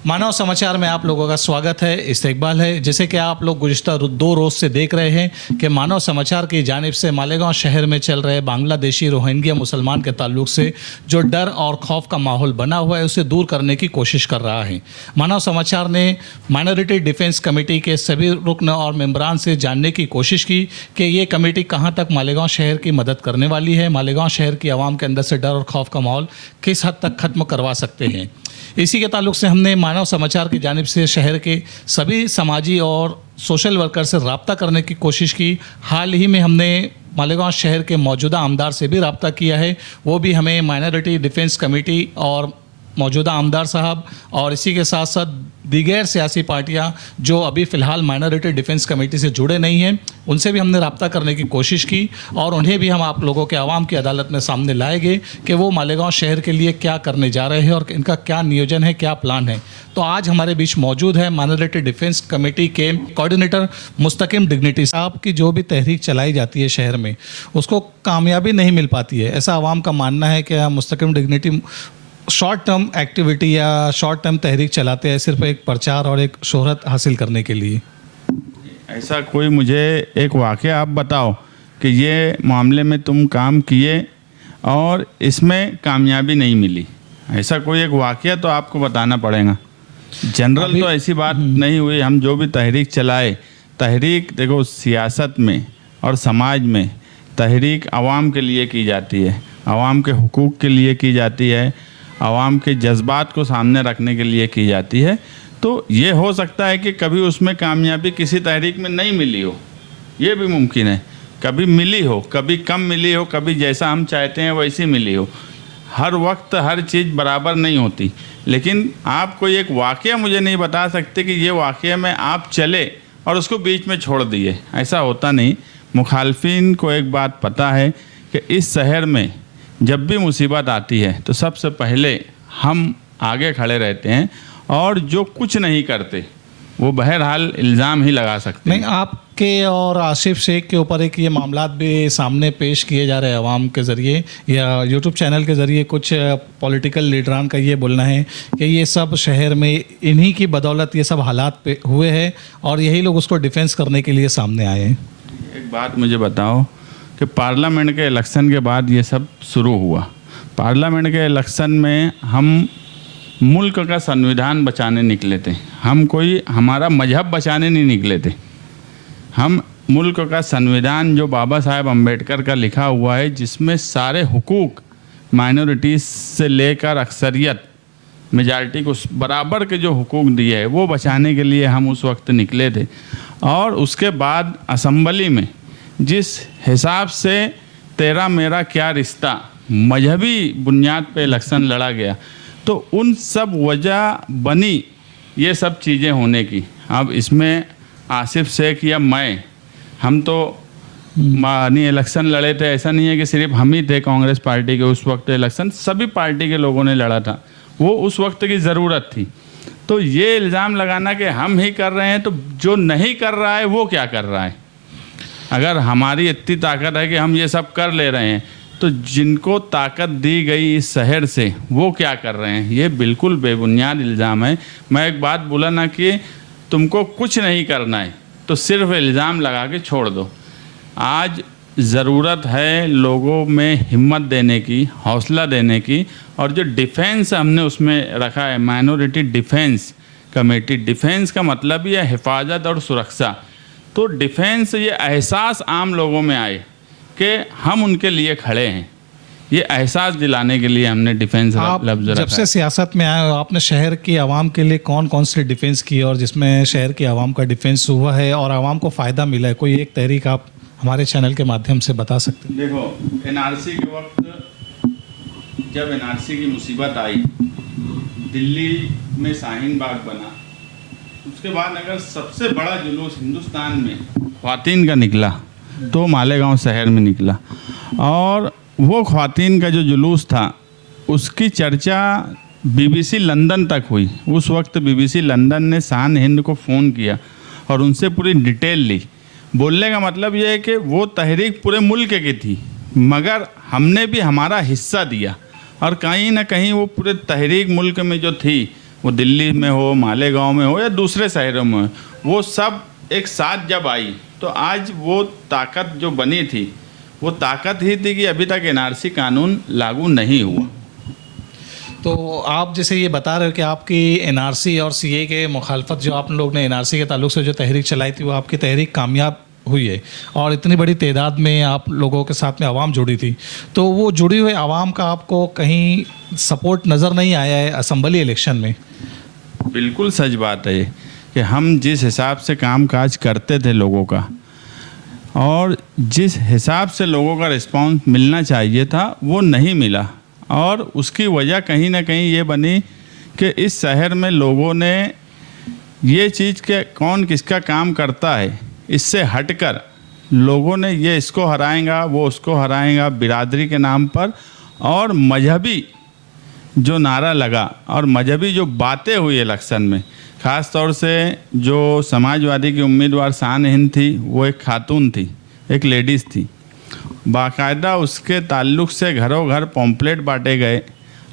मानव समाचार में आप लोगों का स्वागत है। इस्तकबाल है। जैसे कि आप लोग गुज़िश्ता 2 रोज़ से देख रहे हैं कि मानव समाचार की जानिब से मालेगांव शहर में चल रहे बांग्लादेशी रोहिंग्या मुसलमान के ताल्लुक से जो डर और खौफ का माहौल बना हुआ है उसे दूर करने की कोशिश कर रहा है। मानव समाचार ने माइनॉरिटी डिफेंस कमेटी के सभी रुकन और मेंबरान से जानने की कोशिश की कि ये कमेटी कहाँ तक मालेगांव शहर की मदद करने वाली है, मालेगांव शहर की आवाम के अंदर से डर और खौफ का माहौल किस हद तक ख़त्म करवा सकते हैं। इसी के ताल्लुक से हमने मानव समाचार की जानिब से शहर के सभी समाजी और सोशल वर्कर से रब्ता करने की कोशिश की। हाल ही में हमने मालेगांव शहर के मौजूदा आमदार से भी रब्ता किया है। वो भी हमें माइनॉरिटी डिफेंस कमेटी और मौजूदा आमदार साहब और इसी के साथ साथ दीगर सियासी पार्टियां जो अभी फ़िलहाल माइनॉरिटी डिफेंस कमेटी से जुड़े नहीं हैं उनसे भी हमने रब्ता करने की कोशिश की और उन्हें भी हम आप लोगों के आवाम की अदालत में सामने लाएंगे कि वो मालेगांव शहर के लिए क्या करने जा रहे हैं और इनका क्या नियोजन है, क्या प्लान है। तो आज हमारे बीच मौजूद है माइनॉरिटी डिफेंस कमेटी के कोऑर्डिनेटर मुस्तकिम डिग्निटी साहब की जो भी तहरीक चलाई जाती है शहर में उसको कामयाबी नहीं मिल पाती है। ऐसा आवाम का मानना है कि Mustakim dignity short term activity या शॉर्ट टर्म तहरीक चलाते हैं सिर्फ एक प्रचार और एक शोहरत हासिल करने के लिए। ऐसा कोई मुझे एक वाक़या आप बताओ कि ये मामले में तुम काम किए और इसमें कामयाबी नहीं मिली। ऐसा कोई एक वाक़या तो आपको बताना पड़ेगा। जनरल तो ऐसी बात नहीं हुई। हम जो भी तहरीक चलाए, तहरीक देखो सियासत में और समाज में तहरीक आवाम के लिए की जाती है, आवाम के हुकूक के लिए की जाती है, आवाम के जज्बात को सामने रखने के लिए की जाती है। तो ये हो सकता है कि कभी उसमें कामयाबी किसी तहरीक में नहीं मिली हो, ये भी मुमकिन है। कभी मिली हो, कभी कम मिली हो, कभी जैसा हम चाहते हैं वैसी मिली हो। हर वक्त हर चीज़ बराबर नहीं होती। लेकिन आप कोई एक वाक़या मुझे नहीं बता सकते कि ये वाक़या में आप चले और उसको बीच में छोड़ दिए, ऐसा होता नहीं। मुखालफिन को एक बात पता है कि इस शहर में जब भी मुसीबत आती है तो सबसे पहले हम आगे खड़े रहते हैं और जो कुछ नहीं करते वो बहरहाल इल्ज़ाम ही लगा सकते हैं। नहीं, आपके और आसिफ शेख के ऊपर एक ये मामलात भी सामने पेश किए जा रहे हैं आवाम के ज़रिए या यूट्यूब चैनल के ज़रिए। कुछ पॉलिटिकल लीडरान का ये बोलना है कि ये सब शहर में इन्हीं की बदौलत ये सब हालात पे हुए हैं और यही लोग उसको डिफेंस करने के लिए सामने आए हैं। एक बात मुझे बताओ कि पार्लियामेंट के इलेक्शन के बाद ये सब शुरू हुआ। पार्लियामेंट के इलेक्शन में हम मुल्क का संविधान बचाने निकले थे, हम कोई हमारा मजहब बचाने नहीं निकले थे। हम मुल्क का संविधान जो बाबा साहेब अम्बेडकर का लिखा हुआ है, जिसमें सारे हुकूक माइनॉरिटीज़ से लेकर अक्सरियत मेजॉरिटी को बराबर के जो हुकूक दिए है वो बचाने के लिए हम उस वक्त निकले थे। और उसके बाद असम्बली में जिस हिसाब से तेरा मेरा क्या रिश्ता मजहबी बुनियाद पे इलेक्शन लड़ा गया, तो उन सब वजह बनी ये सब चीज़ें होने की। अब इसमें आसिफ शेख या मैं, हम तो नहीं इलेक्शन लड़े थे। ऐसा नहीं है कि सिर्फ हम ही थे कांग्रेस पार्टी के उस वक्त इलेक्शन, सभी पार्टी के लोगों ने लड़ा था। वो उस वक्त की ज़रूरत थी। तो ये इल्ज़ाम लगाना कि हम ही कर रहे हैं, तो जो नहीं कर रहा है वो क्या कर रहा है? अगर हमारी इतनी ताकत है कि हम ये सब कर ले रहे हैं, तो जिनको ताकत दी गई इस शहर से वो क्या कर रहे हैं? ये बिल्कुल बेबुनियाद इल्ज़ाम है। मैं एक बात बोला ना कि तुमको कुछ नहीं करना है तो सिर्फ इल्ज़ाम लगा के छोड़ दो। आज ज़रूरत है लोगों में हिम्मत देने की, हौसला देने की। और जो डिफेंस हमने उसमें रखा है माइनॉरिटी डिफेंस कमेटी, डिफेंस का मतलब ही है हिफाजत और सुरक्षा। तो डिफेंस ये एहसास आम लोगों में आए कि हम उनके लिए खड़े हैं, ये एहसास दिलाने के लिए हमने डिफेंस लफ्ज़ रखा। जब से सियासत में आए आपने शहर की आवाम के लिए कौन कौन से डिफेंस की और जिसमें शहर की आवाम का डिफेंस हुआ है और आवाम को फ़ायदा मिला है, कोई एक तहरीक आप हमारे चैनल के माध्यम से बता सकते हैं? देखो, एनआरसी के वक्त जब एनआरसी की मुसीबत आई, दिल्ली में शाहीन बाग बना, उसके बाद अगर सबसे बड़ा जुलूस हिंदुस्तान में ख्वातीन का निकला तो मालेगांव शहर में निकला। और वो ख्वातीन का जो जुलूस था उसकी चर्चा बीबीसी लंदन तक हुई। उस वक्त बीबीसी लंदन ने शान हिंद को फ़ोन किया और उनसे पूरी डिटेल ली। बोलने का मतलब ये है कि वो तहरीक पूरे मुल्क की थी, मगर हमने भी हमारा हिस्सा दिया और कहीं ना कहीं वो पूरे तहरीक मुल्क में जो थी वो दिल्ली में हो, मालेगांव में हो या दूसरे शहरों में हो, वो सब एक साथ जब आई तो आज वो ताकत जो बनी थी वो ताकत ही थी कि अभी तक एनआरसी कानून लागू नहीं हुआ। तो आप जैसे ये बता रहे हो कि आपकी एनआरसी और सीए के मुखालफत जो आप लोग ने एनआरसी के ताल्लुक से जो तहरीक चलाई थी वो आपकी तहरीक कामयाब हुई है और इतनी बड़ी तादाद में आप लोगों के साथ में आवाम जुड़ी थी, तो वो जुड़ी हुई आवाम का आपको कहीं सपोर्ट नज़र नहीं आया है असम्बली इलेक्शन में? बिल्कुल सच बात है ये कि हम जिस हिसाब से काम काज करते थे लोगों का और जिस हिसाब से लोगों का रिस्पांस मिलना चाहिए था वो नहीं मिला, और उसकी वजह कहीं ना कहीं ये बनी कि इस शहर में लोगों ने ये चीज़ के कौन किसका काम करता है इससे हटकर लोगों ने ये इसको हराएगा वो उसको हराएगा बिरादरी के नाम पर, और मजहबी जो नारा लगा और मजहबी जो बातें हुई इलेक्शन में, ख़ास तौर से जो समाजवादी की उम्मीदवार शान हिंद थी वो एक खातून थी, एक लेडीज़ थी, बाकायदा उसके ताल्लुक़ से घरों घर पॉम्पलेट बांटे गए,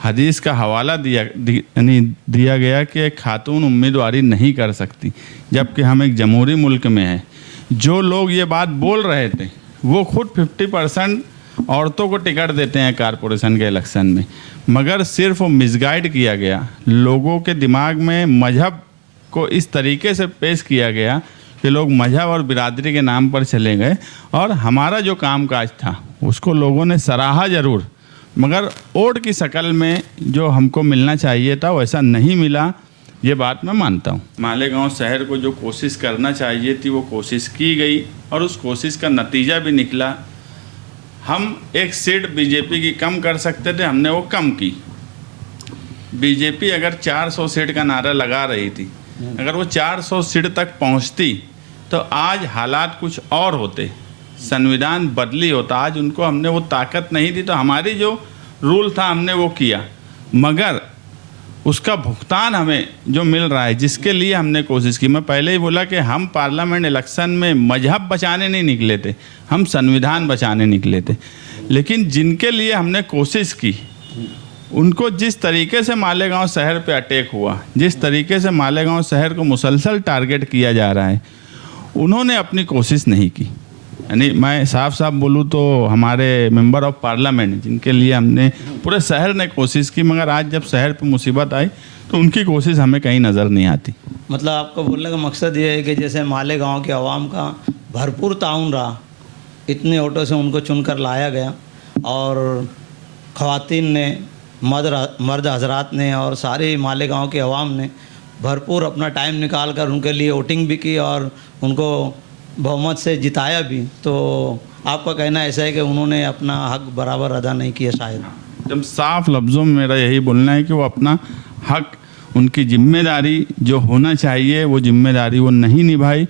हदीस का हवाला दिया गया कि एक खातून उम्मीदवारी नहीं कर सकती, जबकि हम एक जमहूरी मुल्क में हैं। जो लोग ये बात बोल रहे थे वो खुद 50% औरतों को टिकट देते हैं कारपोरेशन के इलेक्शन में, मगर सिर्फ वो मिसगाइड किया गया, लोगों के दिमाग में मजहब को इस तरीके से पेश किया गया कि लोग मजहब और बिरादरी के नाम पर चले गए, और हमारा जो कामकाज था उसको लोगों ने सराहा ज़रूर, मगर वोट की शक्ल में जो हमको मिलना चाहिए था वैसा नहीं मिला, ये बात मैं मानता हूँ। मालेगांव शहर को जो कोशिश करना चाहिए थी वो कोशिश की गई और उस कोशिश का नतीजा भी निकला। हम एक सीट बीजेपी की कम कर सकते थे, हमने वो कम की। बीजेपी अगर 400 सीट का नारा लगा रही थी, अगर वो 400 सीट तक पहुंचती तो आज हालात कुछ और होते, संविधान बदली होता। आज उनको हमने वो ताकत नहीं दी, तो हमारी जो रूल था हमने वो किया, मगर उसका भुगतान हमें जो मिल रहा है जिसके लिए हमने कोशिश की, मैं पहले ही बोला कि हम पार्लियामेंट इलेक्शन में मजहब बचाने नहीं निकले थे, हम संविधान बचाने निकले थे। लेकिन जिनके लिए हमने कोशिश की उनको जिस तरीके से मालेगांव शहर पे अटैक हुआ, जिस तरीके से मालेगांव शहर को मुसलसल टारगेट किया जा रहा है, उन्होंने अपनी कोशिश नहीं की। यानी मैं साफ साफ बोलूँ तो हमारे मेंबर ऑफ पार्लियामेंट जिनके लिए हमने पूरे शहर ने कोशिश की, मगर आज जब शहर पे मुसीबत आई तो उनकी कोशिश हमें कहीं नज़र नहीं आती। मतलब आपका बोलने का मकसद ये है कि जैसे मालेगांव के अवाम का भरपूर ताउन रहा, इतने ऑटो से उनको चुनकर लाया गया और ख़वातीन ने, मर्द हजरात ने और सारे मालेगांव के अवाम ने भरपूर अपना टाइम निकाल कर उनके लिए वोटिंग भी की और उनको बहुमत से जिताया भी। तो आपका कहना ऐसा है कि उन्होंने अपना हक बराबर अदा नहीं किया शायद? एकदम साफ लफ्ज़ों में मेरा यही बोलना है कि वो अपना हक, उनकी जिम्मेदारी जो होना चाहिए वो जिम्मेदारी वो नहीं निभाई।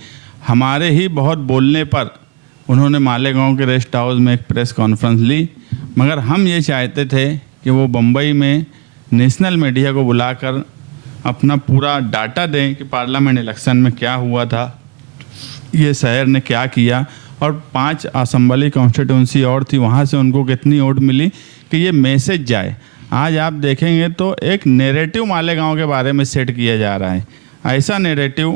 हमारे ही बहुत बोलने पर उन्होंने मालेगांव के रेस्ट हाउस में एक प्रेस कॉन्फ्रेंस ली, मगर हम ये चाहते थे कि वो बम्बई में नेशनल मीडिया को बुलाकर अपना पूरा डाटा दें कि पार्लियामेंट इलेक्शन में क्या हुआ था, ये शहर ने क्या किया, और 5 असम्बली कॉन्स्टिट्यूंसी और थी वहाँ से उनको कितनी वोट मिली, कि ये मैसेज जाए। आज आप देखेंगे तो एक नैरेटिव मालेगांव के बारे में सेट किया जा रहा है, ऐसा नैरेटिव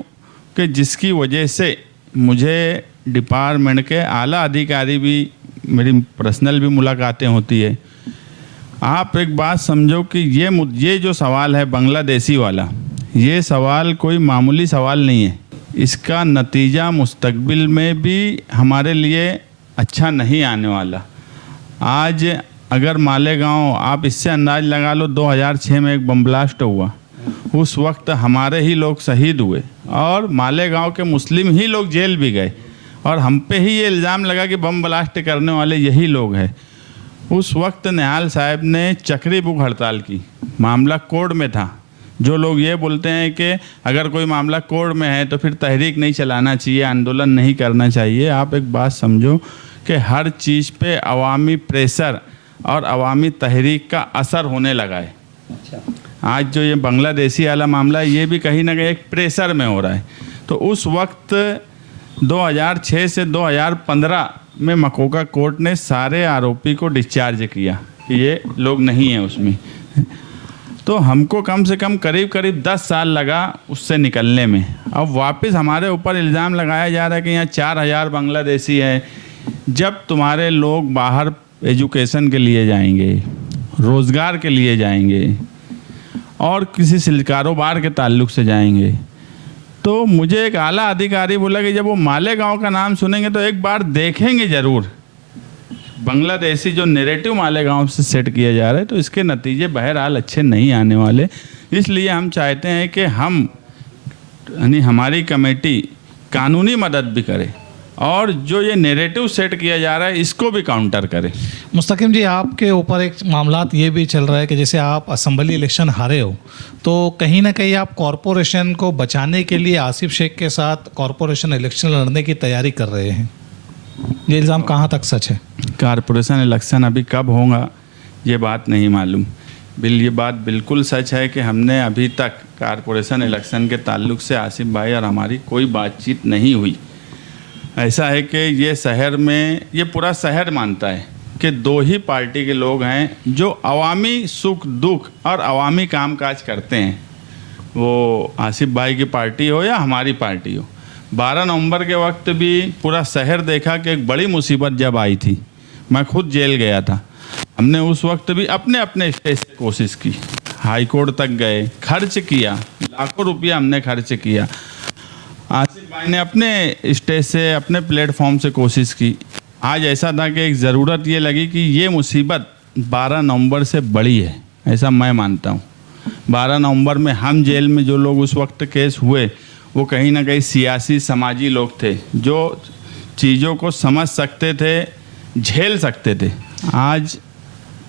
कि जिसकी वजह से मुझे डिपार्टमेंट के आला अधिकारी भी, मेरी पर्सनल भी मुलाकातें होती है। आप एक बात समझो कि ये जो सवाल है बांग्लादेशी वाला, ये सवाल कोई मामूली सवाल नहीं है, इसका नतीजा मुस्तकबिल में भी हमारे लिए अच्छा नहीं आने वाला। आज अगर मालेगांव, आप इससे अंदाज लगा लो 2006 में एक बम ब्लास्ट हुआ, उस वक्त हमारे ही लोग शहीद हुए और मालेगांव के मुस्लिम ही लोग जेल भी गए, और हम पे ही ये इल्ज़ाम लगा कि बम ब्लास्ट करने वाले यही लोग हैं। उस वक्त निहाल साहब ने चक्री बुक हड़ताल की, मामला कोर्ट में था। जो लोग ये बोलते हैं कि अगर कोई मामला कोर्ट में है तो फिर तहरीक नहीं चलाना चाहिए, आंदोलन नहीं करना चाहिए, आप एक बात समझो कि हर चीज़ पे अवामी प्रेशर और अवामी तहरीक का असर होने लगा है। आज जो ये बांग्लादेशी वाला मामला है ये भी कहीं ना कहीं एक प्रेशर में हो रहा है। तो उस वक्त 2006 से 2015 में मकोका कोर्ट ने सारे आरोपी को डिस्चार्ज किया कि ये लोग नहीं हैं उसमें। तो हमको कम से कम करीब करीब 10 साल लगा उससे निकलने में। अब वापस हमारे ऊपर इल्ज़ाम लगाया जा रहा है कि यहाँ 4000 बांग्लादेशी हैं। जब तुम्हारे लोग बाहर एजुकेशन के लिए जाएंगे, रोज़गार के लिए जाएंगे और किसी कारोबार के ताल्लुक से जाएंगे, तो मुझे एक आला अधिकारी बोला कि जब वो मालेगांव का नाम सुनेंगे तो एक बार देखेंगे ज़रूर। बांग्लादेशी जो नैरेटिव मालेगांव से सेट किया जा रहा है, तो इसके नतीजे बहरहाल अच्छे नहीं आने वाले। इसलिए हम चाहते हैं कि हम यानी हमारी कमेटी कानूनी मदद भी करे और जो ये नैरेटिव सेट किया जा रहा है इसको भी काउंटर करे। मुस्तकिम जी, आपके ऊपर एक मामलात ये भी चल रहा है कि जैसे आप असेंबली इलेक्शन हारे हो, तो कहीं ना कहीं आप कॉरपोरेशन को बचाने के लिए आसिफ शेख के साथ कॉरपोरेशन इलेक्शन लड़ने की तैयारी कर रहे हैं। ये इल्ज़ाम कहाँ तक सच है? कॉरपोरेशन इलेक्शन अभी कब होगा ये बात नहीं मालूम। ये बात बिल्कुल सच है कि हमने अभी तक कॉरपोरेशन इलेक्शन के ताल्लुक से आसिफ भाई और हमारी कोई बातचीत नहीं हुई। ऐसा है कि ये शहर में, ये पूरा शहर मानता है कि 2 ही पार्टी के लोग हैं जो अवामी सुख दुख और अवामी कामकाज करते हैं, वो आसिफ भाई की पार्टी हो या हमारी पार्टी हो। 12 नवंबर के वक्त भी पूरा शहर देखा कि एक बड़ी मुसीबत जब आई थी, मैं खुद जेल गया था। हमने उस वक्त भी अपने अपने स्टेज से कोशिश की, हाई कोर्ट तक गए, खर्च किया, लाखों रुपया हमने खर्च किया। आसिफ भाई ने अपने स्टेज से, अपने प्लेटफॉर्म से कोशिश की। आज ऐसा था कि एक ज़रूरत ये लगी कि ये मुसीबत 12 नवंबर से बड़ी है, ऐसा मैं मानता हूँ। 12 नवंबर में हम जेल में जो लोग उस वक्त केस हुए, वो कहीं ना कहीं सियासी समाजी लोग थे जो चीज़ों को समझ सकते थे, झेल सकते थे। आज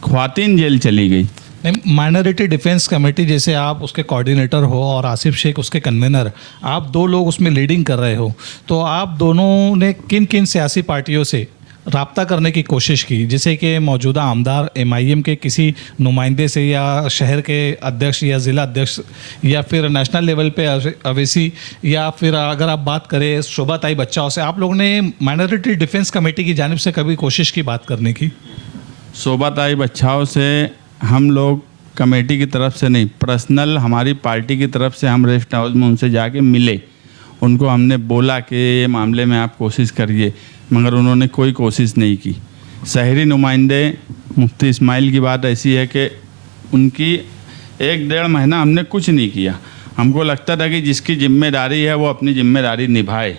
ख्वातीन जेल चली गई। नहीं, माइनॉरिटी डिफेंस कमेटी जैसे आप उसके कोऑर्डिनेटर हो और आसिफ शेख उसके कन्वेनर, आप 2 लोग उसमें लीडिंग कर रहे हो, तो आप दोनों ने किन किन सियासी पार्टियों से राब्ता करने की कोशिश की, जैसे कि मौजूदा आमदार MIM के किसी नुमाइंदे से या शहर के अध्यक्ष या ज़िला अध्यक्ष या फिर नेशनल लेवल पे अवैसी, या फिर अगर आप बात करें शोभा ताई बच्चाओं से, आप लोगों ने माइनॉरिटी डिफेंस कमेटी की जानिब से कभी कोशिश की बात करने की? शोभा ताई बच्चाओं से हम लोग कमेटी की तरफ से नहीं, पर्सनल हमारी पार्टी की तरफ से हम रेस्ट हाउस में उनसे जाके मिले। उनको हमने बोला कि ये मामले में आप कोशिश करिए, मगर उन्होंने कोई कोशिश नहीं की। शहरी नुमाइंदे मुफ्ती इस्माइल की बात ऐसी है कि उनकी 1-1.5 महीना हमने कुछ नहीं किया। हमको लगता था कि जिसकी जिम्मेदारी है वो अपनी जिम्मेदारी निभाए,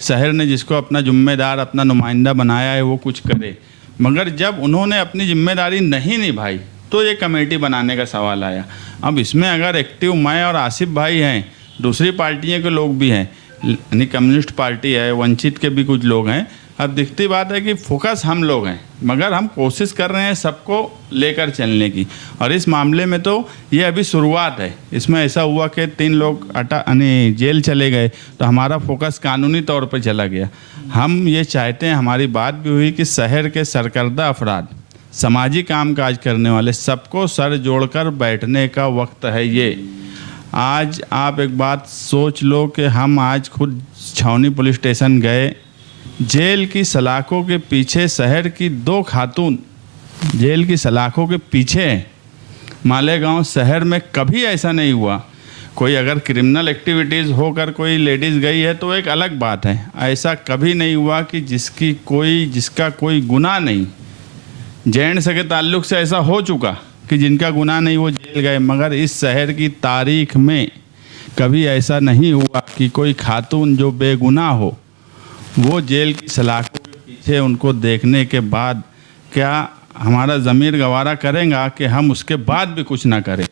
शहर ने जिसको अपना जिम्मेदार, अपना नुमाइंदा बनाया है वो कुछ करे। मगर जब उन्होंने अपनी जिम्मेदारी नहीं निभाई तो ये कमेटी बनाने का सवाल आया। अब इसमें अगर एक्टिव मैं और आसिफ भाई हैं, दूसरी पार्टियों के लोग भी हैं, यानी कम्युनिस्ट पार्टी है, वंचित के भी कुछ लोग हैं। अब दिखती बात है कि फोकस हम लोग हैं, मगर हम कोशिश कर रहे हैं सबको लेकर चलने की। और इस मामले में तो ये अभी शुरुआत है। इसमें ऐसा हुआ कि 3 लोग यानी जेल चले गए, तो हमारा फोकस कानूनी तौर पर चला गया। हम ये चाहते हैं, हमारी बात भी हुई कि शहर के सरकर्दा अफराद, समाजी कामकाज करने वाले, सबको सर जोड़कर बैठने का वक्त है ये। आज आप एक बात सोच लो कि हम आज खुद छावनी पुलिस स्टेशन गए, जेल की सलाखों के पीछे शहर की 2 खातून जेल की सलाखों के पीछे हैं। मालेगांव शहर में कभी ऐसा नहीं हुआ। कोई अगर क्रिमिनल एक्टिविटीज़ होकर कोई लेडीज़ गई है तो एक अलग बात है, ऐसा कभी नहीं हुआ कि जिसका कोई गुनाह नहीं। जेंट्स के ताल्लुक से ऐसा हो चुका कि जिनका गुनाह नहीं वो जेल गए, मगर इस शहर की तारीख में कभी ऐसा नहीं हुआ कि कोई खातून जो बेगुनाह हो वो जेल की सलाखों के पीछे, उनको देखने के बाद क्या हमारा ज़मीर गवारा करेगा कि हम उसके बाद भी कुछ ना करें।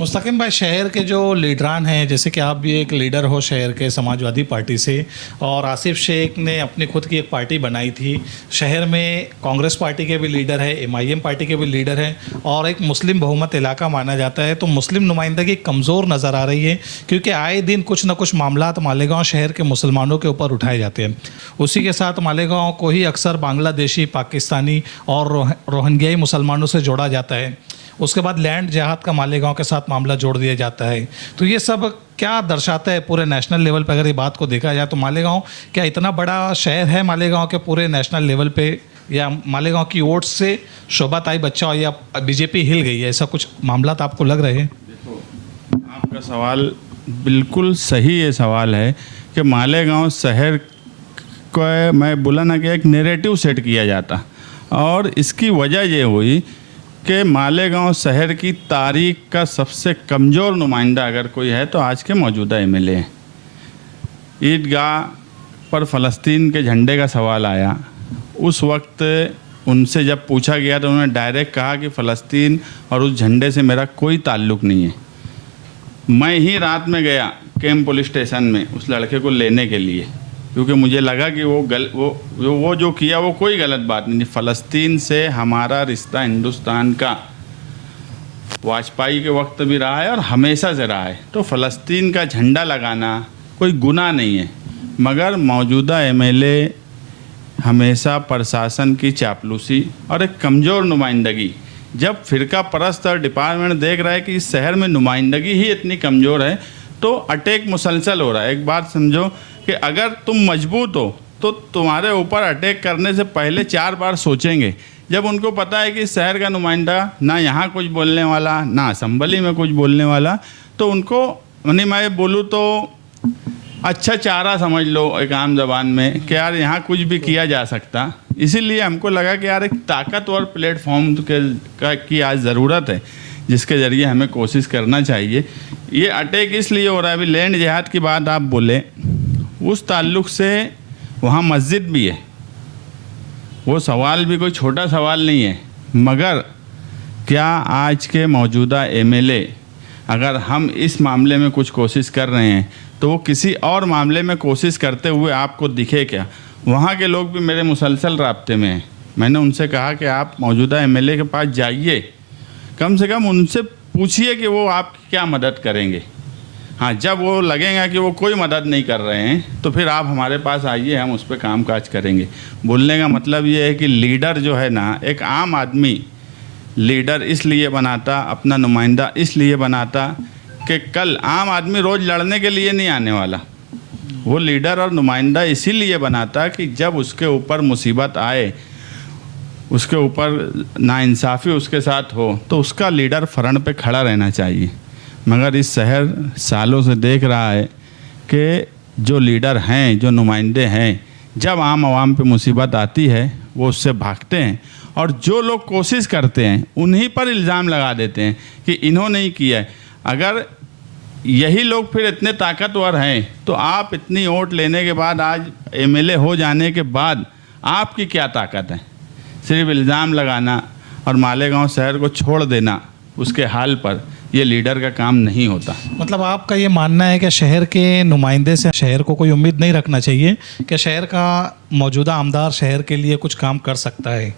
मुस्तकिम भाई, शहर के जो लीडरान हैं, जैसे कि आप भी एक लीडर हो शहर के समाजवादी पार्टी से, और आसिफ शेख ने अपनी खुद की एक पार्टी बनाई थी। शहर में कांग्रेस पार्टी के भी लीडर है, MIM पार्टी के भी लीडर हैं, और एक मुस्लिम बहुमत इलाका माना जाता है। तो मुस्लिम नुमाइंदगी कमज़ोर नज़र आ रही है, क्योंकि आए दिन कुछ न कुछ मामलात मालेगांव शहर के मुसलमानों के ऊपर उठाए जाते हैं। उसी के साथ मालेगांव को ही अक्सर बांग्लादेशी, पाकिस्तानी और रोहिंग्याई मुसलमानों से जोड़ा जाता है। उसके बाद लैंड जिहाद का मालेगांव के साथ मामला जोड़ दिया जाता है। तो ये सब क्या दर्शाता है पूरे नेशनल लेवल पर? अगर ये बात को देखा जाए तो मालेगांव क्या इतना बड़ा शहर है मालेगांव के पूरे नेशनल लेवल पे या मालेगांव की वोट से शोभा ताई बच्चाओ या बीजेपी हिल गई है, ऐसा कुछ मामला तो आपको लग रहे हैं? आपका सवाल बिल्कुल सही ये सवाल है कि मालेगांव शहर को मैं बोला ना कि एक नैरेटिव सेट किया जाता, और इसकी वजह ये हुई कि मालेगांव शहर की तारीख का सबसे कमज़ोर नुमाइंदा अगर कोई है तो आज के मौजूदा एमएलए हैं। ईदगाह पर फ़लस्तीन के झंडे का सवाल आया, उस वक्त उनसे जब पूछा गया तो उन्होंने डायरेक्ट कहा कि फ़लस्तीन और उस झंडे से मेरा कोई ताल्लुक़ नहीं है। मैं ही रात में गया कैंप पुलिस स्टेशन में उस लड़के को लेने के लिए, क्योंकि मुझे लगा कि वो जो किया वो कोई गलत बात नहीं। फ़लस्तीन से हमारा रिश्ता हिंदुस्तान का वाजपेयी के वक्त भी रहा है और हमेशा से रहा है, तो फ़लस्तीन का झंडा लगाना कोई गुनाह नहीं है। मगर मौजूदा एमएलए हमेशा प्रशासन की चापलूसी और एक कमज़ोर नुमाइंदगी, जब फ़िरका परस्त और डिपार्टमेंट देख रहा है कि इस शहर में नुमाइंदगी ही इतनी कमज़ोर है तो अटैक मुसलसल हो रहा है। एक बात समझो कि अगर तुम मजबूत हो तो तुम्हारे ऊपर अटैक करने से पहले 4 बार सोचेंगे। जब उनको पता है कि इस शहर का नुमाइंदा ना यहाँ कुछ बोलने वाला ना असम्बली में कुछ बोलने वाला, तो उनको मैं बोलूँ तो अच्छा चारा समझ लो एक आम ज़बान में कि यार यहाँ कुछ भी किया जा सकता। इसीलिए हमको लगा कि यार एक ताकतवर प्लेटफॉर्म की आज ज़रूरत है, जिसके ज़रिए हमें कोशिश करना चाहिए। ये अटैक इसलिए हो रहा है, अभी लैंड जिहाद की बात आप बोले, उस ताल्लुक़ से वहाँ मस्जिद भी है, वो सवाल भी कोई छोटा सवाल नहीं है। मगर क्या आज के मौजूदा एमएलए अगर हम इस मामले में कुछ कोशिश कर रहे हैं तो वो किसी और मामले में कोशिश करते हुए आपको दिखे क्या? वहाँ के लोग भी मेरे मुसलसल राब्ते में हैं। मैंने उनसे कहा कि आप मौजूदा एमएलए के पास जाइए, कम से कम उनसे पूछिए कि वो आपकी क्या मदद करेंगे। हाँ, जब वो लगेगा कि वो कोई मदद नहीं कर रहे हैं तो फिर आप हमारे पास आइए, हम उस पर कामकाज करेंगे। बोलने का मतलब ये है कि लीडर जो है ना, एक आम आदमी लीडर इसलिए बनाता, अपना नुमाइंदा इसलिए बनाता कि कल आम आदमी रोज़ लड़ने के लिए नहीं आने वाला। वो लीडर और नुमाइंदा इसीलिए बनाता कि जब उसके ऊपर मुसीबत आए, उसके ऊपर नाइंसाफ़ी उसके साथ हो, तो उसका लीडर फ्रंट पे खड़ा रहना चाहिए। मगर इस शहर सालों से देख रहा है कि जो लीडर हैं, जो नुमाइंदे हैं, जब आम आवाम पे मुसीबत आती है वो उससे भागते हैं, और जो लोग कोशिश करते हैं उन्हीं पर इल्ज़ाम लगा देते हैं कि इन्होंने ही किया है। अगर यही लोग फिर इतने ताकतवर हैं तो आप इतनी वोट लेने के बाद, आज एमएलए हो जाने के बाद आपकी क्या ताकत है? सिर्फ इल्ज़ाम लगाना और मालेगांव शहर को छोड़ देना उसके हाल पर, ये लीडर का काम नहीं होता। मतलब आपका ये मानना है कि शहर के नुमाइंदे से शहर को कोई उम्मीद नहीं रखना चाहिए कि शहर का मौजूदा आमदार शहर के लिए कुछ काम कर सकता है,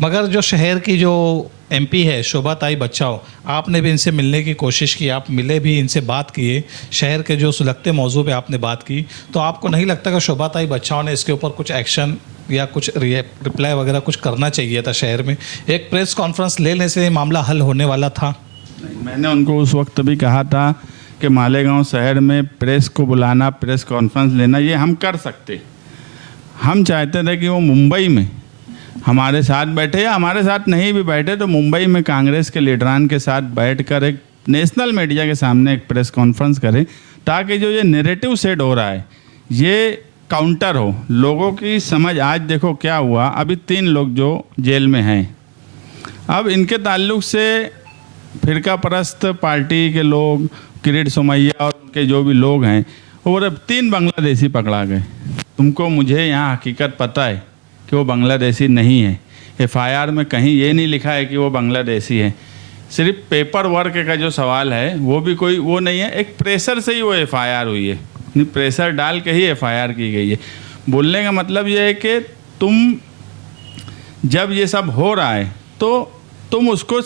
मगर जो शहर की जो एमपी है शोभा ताई बच्चाओ, आपने भी इनसे मिलने की कोशिश की, आप मिले भी, इनसे बात किए, शहर के जो सुलगते मौजू पे आपने बात की, तो आपको नहीं लगता कि शोभा ताई बच्चाओ ने इसके ऊपर कुछ एक्शन या कुछ रिप्लाई वगैरह कुछ करना चाहिए था? शहर में एक प्रेस कॉन्फ्रेंस लेने से मामला हल होने वाला था। मैंने उनको उस वक्त भी कहा था कि मालेगांव शहर में प्रेस को बुलाना, प्रेस कॉन्फ्रेंस लेना, ये हम कर सकते। हम चाहते थे कि वो मुंबई में हमारे साथ बैठे, या हमारे साथ नहीं भी बैठे तो मुंबई में कांग्रेस के लीडरान के साथ बैठकर एक नेशनल मीडिया के सामने एक प्रेस कॉन्फ्रेंस करें, ताकि जो ये नैरेटिव सेट हो रहा है ये काउंटर हो। लोगों की समझ, आज देखो क्या हुआ, अभी 3 लोग जो जेल में हैं, अब इनके ताल्लुक से फिरका परस्त पार्टी के लोग, किरीट सोमैया और उनके जो भी लोग हैं, और 3 बांग्लादेशी पकड़ा गए। तुमको मुझे यहाँ हकीकत पता है कि वो बांग्लादेशी नहीं है। एफआईआर में कहीं ये नहीं लिखा है कि वो बांग्लादेशी है। सिर्फ पेपर वर्क का जो सवाल है वो भी कोई वो नहीं है, एक प्रेशर से ही वो एफआईआर हुई है, प्रेशर डाल के ही एफआईआर की गई है। बोलने का मतलब ये है कि तुम जब ये सब हो रहा है तो तुम उसको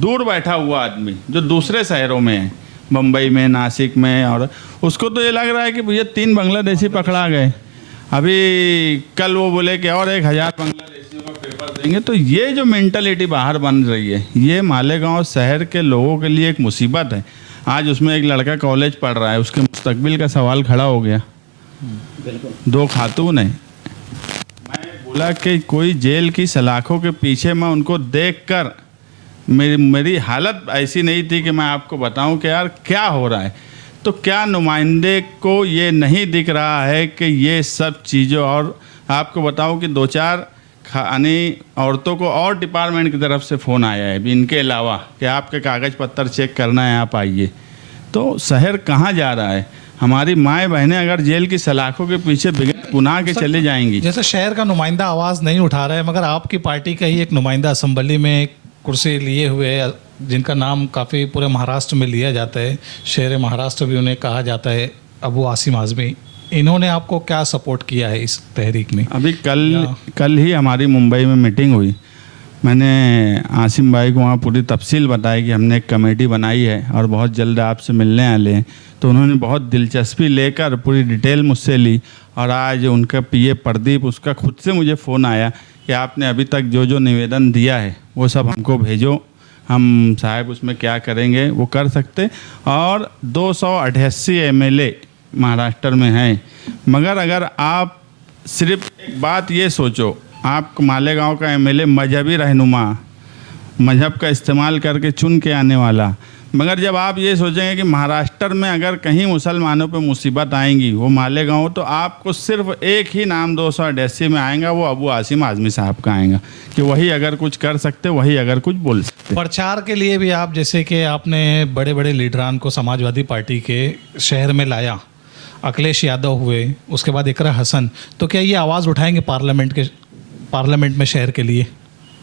दूर बैठा हुआ आदमी जो दूसरे शहरों में है, मुंबई में, नासिक में, और उसको तो ये लग रहा है कि भैया 3 बांग्लादेशी पकड़ा गए, अभी कल वो बोले कि और 1000 बांग्लादेशियों का पेपर देंगे। तो ये जो मेंटालिटी बाहर बन रही है, ये मालेगांव शहर के लोगों के लिए एक मुसीबत है। आज उसमें एक लड़का कॉलेज पढ़ रहा है, उसके मुस्तकबिल का सवाल खड़ा हो गया। 2 खातून हैं। मैं बोला कि कोई जेल की सलाखों के पीछे मैं उनको देखकर मेरी हालत ऐसी नहीं थी कि मैं आपको बताऊं कि यार क्या हो रहा है। तो क्या नुमाइंदे को ये नहीं दिख रहा है कि ये सब चीज़ें, और आपको बताऊं कि 2-4 यानी औरतों को और डिपार्टमेंट की तरफ से फ़ोन आया है भी इनके अलावा कि आपके कागज़ पत्तर चेक करना है, आप आइए। तो शहर कहाँ जा रहा है? हमारी माएँ बहनें अगर जेल की सलाखों के पीछे बिगड़ गुनाह के चले जाएंगी। जैसे शहर का नुमाइंदा आवाज़ नहीं उठा रहा है, मगर आपकी पार्टी का ही एक नुमाइंदा असेंबली में कुर्सी लिए हुए है, जिनका नाम काफ़ी पूरे महाराष्ट्र में लिया जाता है, शेर महाराष्ट्र भी उन्हें कहा जाता है, अबू आसिम आज़मी, इन्होंने आपको क्या सपोर्ट किया है इस तहरीक में? अभी कल ही हमारी मुंबई में मीटिंग हुई। मैंने आसिम भाई को वहाँ पूरी तफसील बताई कि हमने एक कमेटी बनाई है और बहुत जल्द आपसे मिलने वाले हैं। तो उन्होंने बहुत दिलचस्पी लेकर पूरी डिटेल मुझसे ली, और आज उनका पीए प्रदीप, उसका खुद से मुझे फ़ोन आया कि आपने अभी तक जो जो निवेदन दिया है वो सब हमको भेजो, हम साहब उसमें क्या करेंगे वो कर सकते। और 288 एमएलए महाराष्ट्र में हैं, मगर अगर आप सिर्फ एक बात ये सोचो, आप मालेगांव का एमएलए मजहबी रहनुमा, मजहब का इस्तेमाल करके चुन के आने वाला, मगर जब आप ये सोचेंगे कि महाराष्ट्र में अगर कहीं मुसलमानों पे मुसीबत आएंगी वो मालेगांव, तो आपको सिर्फ एक ही नाम 288 में आएगा, वो अबू आसिम आज़मी साहब का आएगा कि वही अगर कुछ कर सकते, वही अगर कुछ बोल सकते। प्रचार के लिए भी आप, जैसे कि आपने बड़े बड़े लीडरान को समाजवादी पार्टी के शहर में लाया, अखिलेश यादव हुए, उसके बाद इकरा हसन, तो क्या ये आवाज़ उठाएंगे पार्लियामेंट में शहर के लिए?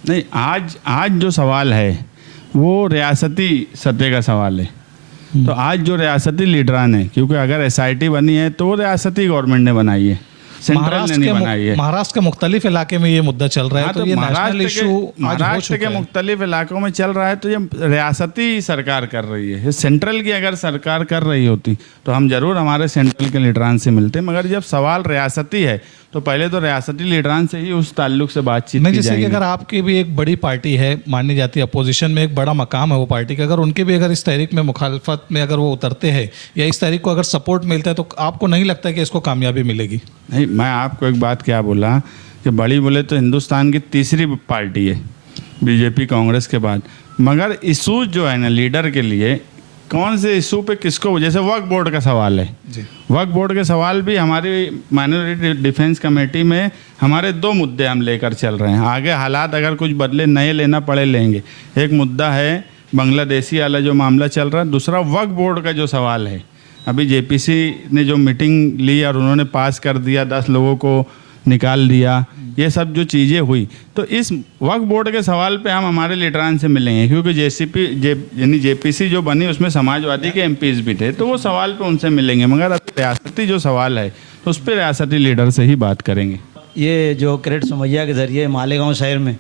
नहीं, आज जो सवाल है वो रियासती सतह का सवाल है। तो आज जो रियासती लीडरान है, क्योंकि अगर एसआईटी बनी है तो वो रियासती गवर्नमेंट ने बनाई है, सेंट्रल ने नहीं बनाई है। महाराष्ट्र के मुख्तलिफ इलाके में ये मुद्दा चल रहा है, तो ये नेशनल इशू महाराष्ट्र के मुख्तलिफ इलाकों में चल रहा है, तो ये रियासती सरकार कर रही है। सेंट्रल की अगर सरकार कर रही होती तो हम जरूर हमारे सेंट्रल के लीडरान से मिलते, मगर जब सवाल रियासती है तो पहले तो रियासती लीडरान से ही उस ताल्लुक से बातचीत की जैसे कि जाएगी। अगर आपकी भी एक बड़ी पार्टी है, मानी जाती है अपोजिशन में, एक बड़ा मकाम है वो पार्टी का, अगर उनके भी अगर इस तहरीक में मुखालफत में अगर वो उतरते हैं या इस तहरीक को अगर सपोर्ट मिलता है, तो आपको नहीं लगता कि इसको कामयाबी मिलेगी? नहीं, मैं आपको एक बात क्या बोला कि बड़ी बोले तो हिंदुस्तान की तीसरी पार्टी है बीजेपी कांग्रेस के बाद, मगर इशूज जो है ना लीडर के लिए, कौन से इशू पे किसको, जैसे वक्फ बोर्ड का सवाल है, वक्फ बोर्ड के सवाल भी हमारी माइनॉरिटी डिफेंस कमेटी में हमारे 2 मुद्दे हम लेकर चल रहे हैं। आगे हालात अगर कुछ बदले, नए लेना पड़े लेंगे। एक मुद्दा है बांग्लादेशी वाला जो मामला चल रहा है, दूसरा वक्फ बोर्ड का जो सवाल है। अभी जेपीसी ने जो मीटिंग ली और उन्होंने पास कर दिया, 10 लोगों को निकाल दिया, ये सब जो चीज़ें हुई, तो इस वक्फ बोर्ड के सवाल पे हम हमारे लीडरान से मिलेंगे, क्योंकि यानी जेपीसी जो बनी उसमें समाजवादी के एमपीज भी थे, तो वो सवाल पे उनसे मिलेंगे। मगर अब रियासती जो सवाल है तो उस पर रियासती लीडर से ही बात करेंगे। ये जो क्रेडिट समैया के ज़रिए मालेगांव शहर में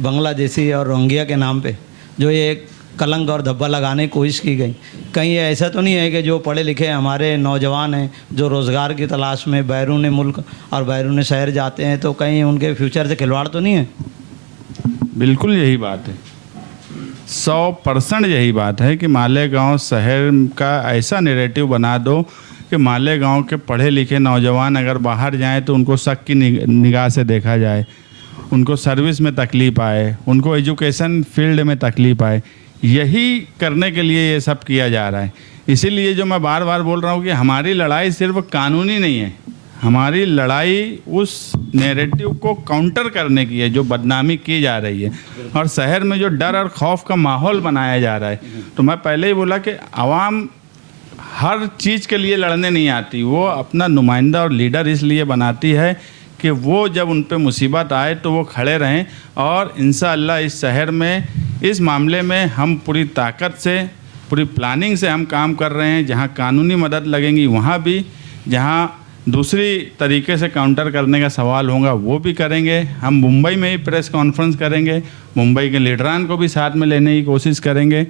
बांग्लादेशी और रोहिंग्या के नाम पे जो ये कलंक और धब्बा लगाने की कोशिश की गई, कहीं ये ऐसा तो नहीं है कि जो पढ़े लिखे हमारे नौजवान हैं जो रोज़गार की तलाश में बैरून मुल्क और बैरून शहर जाते हैं, तो कहीं उनके फ्यूचर से खिलवाड़ तो नहीं है? बिल्कुल यही बात है, 100% यही बात है कि मालेगांव शहर का ऐसा नैरेटिव बना दो कि मालेगांव के पढ़े लिखे नौजवान अगर बाहर जाएं तो उनको शक की निगाह से देखा जाए, उनको सर्विस में तकलीफ़ आए, उनको एजुकेशन फील्ड में तकलीफ़ आए। यही करने के लिए ये सब किया जा रहा है। इसीलिए जो मैं बार बार बोल रहा हूँ कि हमारी लड़ाई सिर्फ कानूनी नहीं है, हमारी लड़ाई उस नैरेटिव को काउंटर करने की है जो बदनामी की जा रही है, और शहर में जो डर और खौफ का माहौल बनाया जा रहा है। तो मैं पहले ही बोला कि आवाम हर चीज़ के लिए लड़ने नहीं आती, वो अपना नुमाइंदा और लीडर इसलिए बनाती है कि वो जब उन पे मुसीबत आए तो वो खड़े रहें। और इंशाअल्लाह इस शहर में इस मामले में हम पूरी ताकत से, पूरी प्लानिंग से हम काम कर रहे हैं। जहाँ कानूनी मदद लगेंगी वहाँ भी, जहाँ दूसरी तरीके से काउंटर करने का सवाल होगा वो भी करेंगे। हम मुंबई में ही प्रेस कॉन्फ्रेंस करेंगे, मुंबई के लीडरान को भी साथ में लेने की कोशिश करेंगे।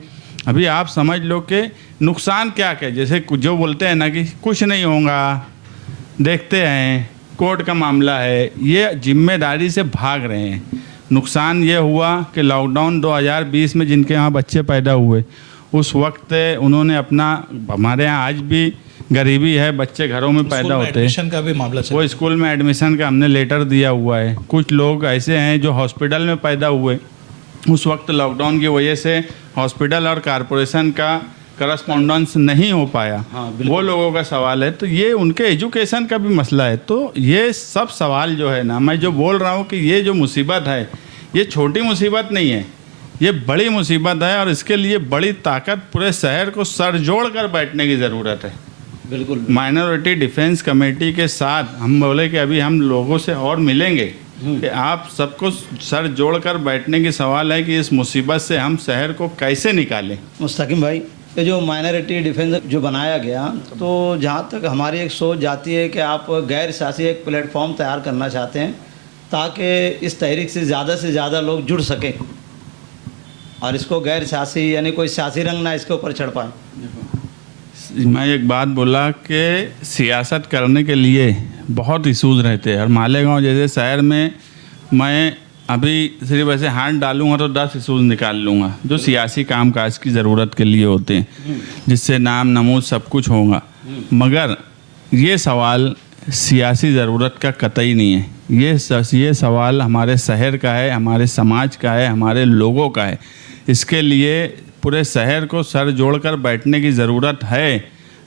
अभी आप समझ लो कि नुकसान क्या क्या, जैसे जो बोलते हैं ना कि कुछ नहीं होगा, देखते हैं, कोर्ट का मामला है, ये जिम्मेदारी से भाग रहे हैं। नुकसान ये हुआ कि लॉकडाउन 2020 में जिनके यहाँ बच्चे पैदा हुए, उस वक्त उन्होंने अपना, हमारे यहाँ आज भी गरीबी है, बच्चे घरों में पैदा होते हैं। एडमिशन का भी मामला चल वो स्कूल में एडमिशन का हमने लेटर दिया हुआ है। कुछ लोग ऐसे हैं जो हॉस्पिटल में पैदा हुए, उस वक्त लॉकडाउन की वजह से हॉस्पिटल और कॉरपोरेशन का करस्पॉन्डेंस नहीं हो पाया। हाँ, बिल्कुल। वो लोगों का सवाल है, तो ये उनके एजुकेशन का भी मसला है। तो ये सब सवाल जो है ना, मैं जो बोल रहा हूँ कि ये जो मुसीबत है, ये छोटी मुसीबत नहीं है, ये बड़ी मुसीबत है। और इसके लिए बड़ी ताकत पूरे शहर को सर जोड़ कर बैठने की ज़रूरत है। बिल्कुल। माइनॉरिटी डिफेंस कमेटी के साथ हम बोले कि अभी हम लोगों से और मिलेंगे कि आप सबको सर जोड़कर बैठने की सवाल है कि इस मुसीबत से हम शहर को कैसे निकालें। मुस्तकिम भाई, ये जो माइनॉरिटी डिफेंस जो बनाया गया, तो जहाँ तक हमारी एक सोच जाती है कि आप गैर सियासी एक प्लेटफॉर्म तैयार करना चाहते हैं ताकि इस तहरीक से ज़्यादा लोग जुड़ सकें और इसको गैर सियासी यानी कोई सियासी रंग ना इसके ऊपर चढ़ पाए। मैं एक बात बोला कि सियासत करने के लिए बहुत इशूज़ रहते हैं, और मालेगांव जैसे शहर में मैं अभी सिर्फ ऐसे हाथ डालूंगा तो 10 इशूज़ निकाल लूँगा जो सियासी कामकाज की ज़रूरत के लिए होते हैं, जिससे नाम नमूद सब कुछ होगा। मगर ये सवाल सियासी ज़रूरत का कतई नहीं है। ये सवाल हमारे शहर का है, हमारे समाज का है, हमारे लोगों का है। इसके लिए पूरे शहर को सर जोड़कर बैठने की ज़रूरत है।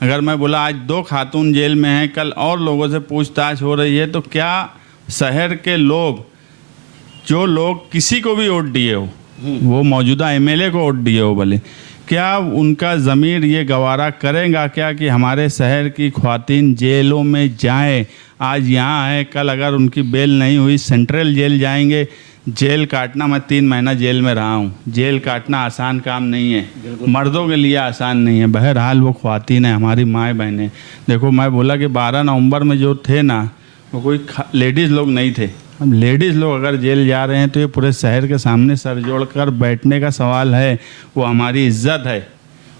अगर मैं बोला आज 2 खातून जेल में हैं, कल और लोगों से पूछताछ हो रही है, तो क्या शहर के लोग, जो लोग किसी को भी वोट दिए हो, वो मौजूदा एमएलए को वोट दिए हो भले, क्या उनका ज़मीर ये गवारा करेगा क्या कि हमारे शहर की ख्वातीन जेलों में जाएं? आज यहाँ है, कल अगर उनकी बेल नहीं हुई सेंट्रल जेल जाएंगे। जेल काटना, मैं 3 महीना जेल में रहा हूँ, जेल काटना आसान काम नहीं है, मर्दों के लिए आसान नहीं है। बहरहाल वो ख्वातीन है, हमारी माएँ बहनें। देखो मैं बोला कि 12 नवंबर में जो थे ना, वो कोई लेडीज़ लोग नहीं थे। अब लेडीज़ लोग अगर जेल जा रहे हैं तो ये पूरे शहर के सामने सर जोड़ कर बैठने का सवाल है। वो हमारी इज्जत है,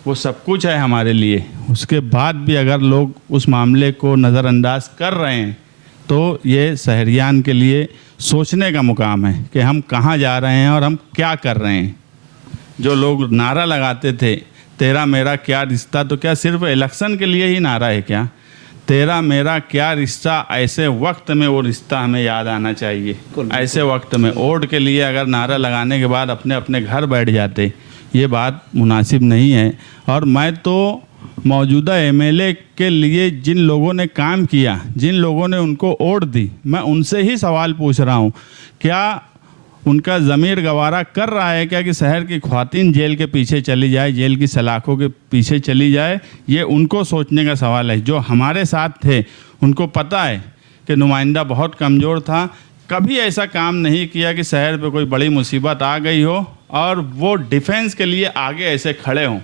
वो सब कुछ है हमारे लिए। उसके बाद भी अगर लोग उस मामले को नज़रअंदाज कर रहे हैं तो ये शहरियान के लिए सोचने का मुकाम है कि हम कहाँ जा रहे हैं और हम क्या कर रहे हैं। जो लोग नारा लगाते थे तेरा मेरा क्या रिश्ता, तो क्या सिर्फ इलेक्शन के लिए ही नारा है क्या? तेरा मेरा क्या रिश्ता, ऐसे वक्त में वो रिश्ता हमें याद आना चाहिए। ऐसे वक्त में वोट के लिए अगर नारा लगाने के बाद अपने अपने घर बैठ जाते, ये बात मुनासिब नहीं है। और मैं तो मौजूदा एमएलए के लिए जिन लोगों ने काम किया, जिन लोगों ने उनको वोट दी, मैं उनसे ही सवाल पूछ रहा हूँ, क्या उनका ज़मीर गवारा कर रहा है क्या कि शहर की ख्वातीन जेल के पीछे चली जाए, जेल की सलाखों के पीछे चली जाए? ये उनको सोचने का सवाल है। जो हमारे साथ थे उनको पता है कि नुमाइंदा बहुत कमज़ोर था, कभी ऐसा काम नहीं किया कि शहर पे कोई बड़ी मुसीबत आ गई हो और वो डिफेंस के लिए आगे ऐसे खड़े हों,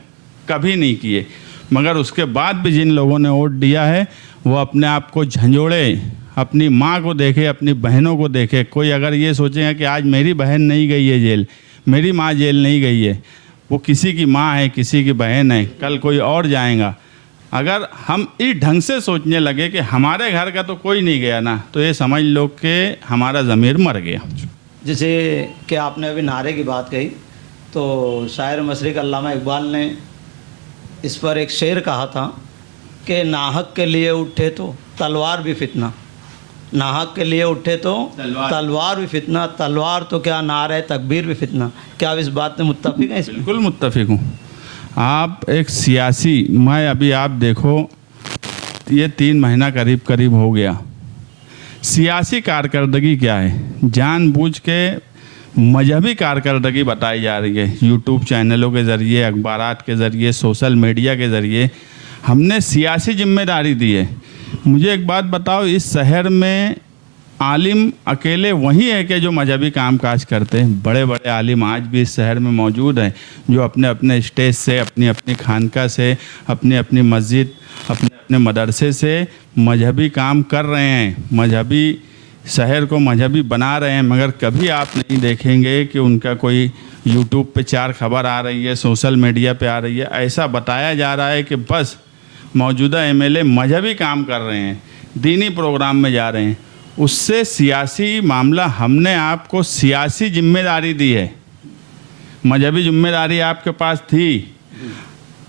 कभी नहीं किए। मगर उसके बाद भी जिन लोगों ने वोट दिया है वो अपने आप को झंझोड़े, अपनी माँ को देखे, अपनी बहनों को देखे। कोई अगर ये सोचेगा कि आज मेरी बहन नहीं गई है जेल, मेरी माँ जेल नहीं गई है, वो किसी की माँ है, किसी की बहन है, कल कोई और जाएगा। अगर हम इस ढंग से सोचने लगे कि हमारे घर का तो कोई नहीं गया ना, तो ये समझ लो कि हमारा ज़मीर मर गया। जैसे कि आपने अभी नारे की बात कही, तो शायर मशरिक़ अल्लामा इकबाल ने इस पर एक शेर कहा था कि नाहक के लिए उठे तो तलवार भी फितना, नाहक के लिए उठे तो तलवार भी फितना, तलवार तो क्या नारे तकबीर भी फितना। क्या आप इस बात में मुत्तफिक हैं? बिल्कुल मुत्तफिक हूँ। आप एक सियासी, मैं अभी आप देखो ये 3 महीना करीब करीब हो गया, सियासी कारकर्दगी क्या है? जानबूझ के मजहबी कारकर्दगी बताई जा रही है, यूट्यूब चैनलों के ज़रिए, अखबारात के ज़रिए, सोशल मीडिया के ज़रिए। हमने सियासी जिम्मेदारी दी है। मुझे एक बात बताओ, इस शहर में आलिम अकेले वही है कि जो मजहबी कामकाज करते हैं? बड़े बड़े आलिम आज भी इस शहर में मौजूद हैं जो अपने अपने स्टेज से, अपनी अपनी खानका से, अपनी अपनी मस्जिद, अपने अपने मदरसे से मजहबी काम कर रहे हैं, मजहबी शहर को मजहबी बना रहे हैं। मगर कभी आप नहीं देखेंगे कि उनका कोई यूट्यूब पे 4 खबर आ रही है, सोशल मीडिया पे आ रही है। ऐसा बताया जा रहा है कि बस मौजूदा एमएलए मजहबी काम कर रहे हैं, दीनी प्रोग्राम में जा रहे हैं। उससे सियासी मामला, हमने आपको सियासी जिम्मेदारी दी है, मजहबी जिम्मेदारी आपके पास थी।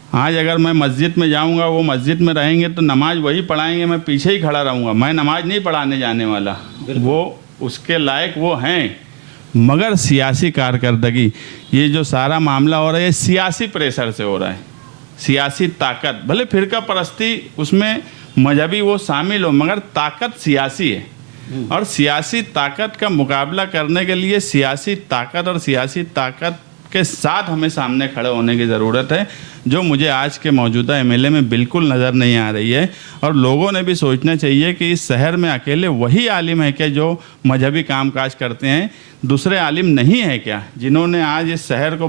आज अगर मैं मस्जिद में जाऊंगा, वो मस्जिद में रहेंगे तो नमाज वही पढ़ाएंगे, मैं पीछे ही खड़ा रहूंगा, मैं नमाज नहीं पढ़ाने जाने वाला। वो उसके लायक वो हैं, मगर सियासी कारकर्दगी, ये जो सारा मामला हो रहा है, ये सियासी प्रेशर से हो रहा है। सियासी ताकत, भले फिरका परस्ती उसमें मजहबी वो शामिल हो, मगर ताकत सियासी है। और सियासी ताकत का मुकाबला करने के लिए सियासी ताकत और सियासी ताकत के साथ हमें सामने खड़े होने की ज़रूरत है, जो मुझे आज के मौजूदा एमएलए में बिल्कुल नज़र नहीं आ रही है। और लोगों ने भी सोचना चाहिए कि इस शहर में अकेले वही आलिम है क्या जो मजहबी कामकाज करते हैं, दूसरे आलिम नहीं है क्या जिन्होंने आज इस शहर को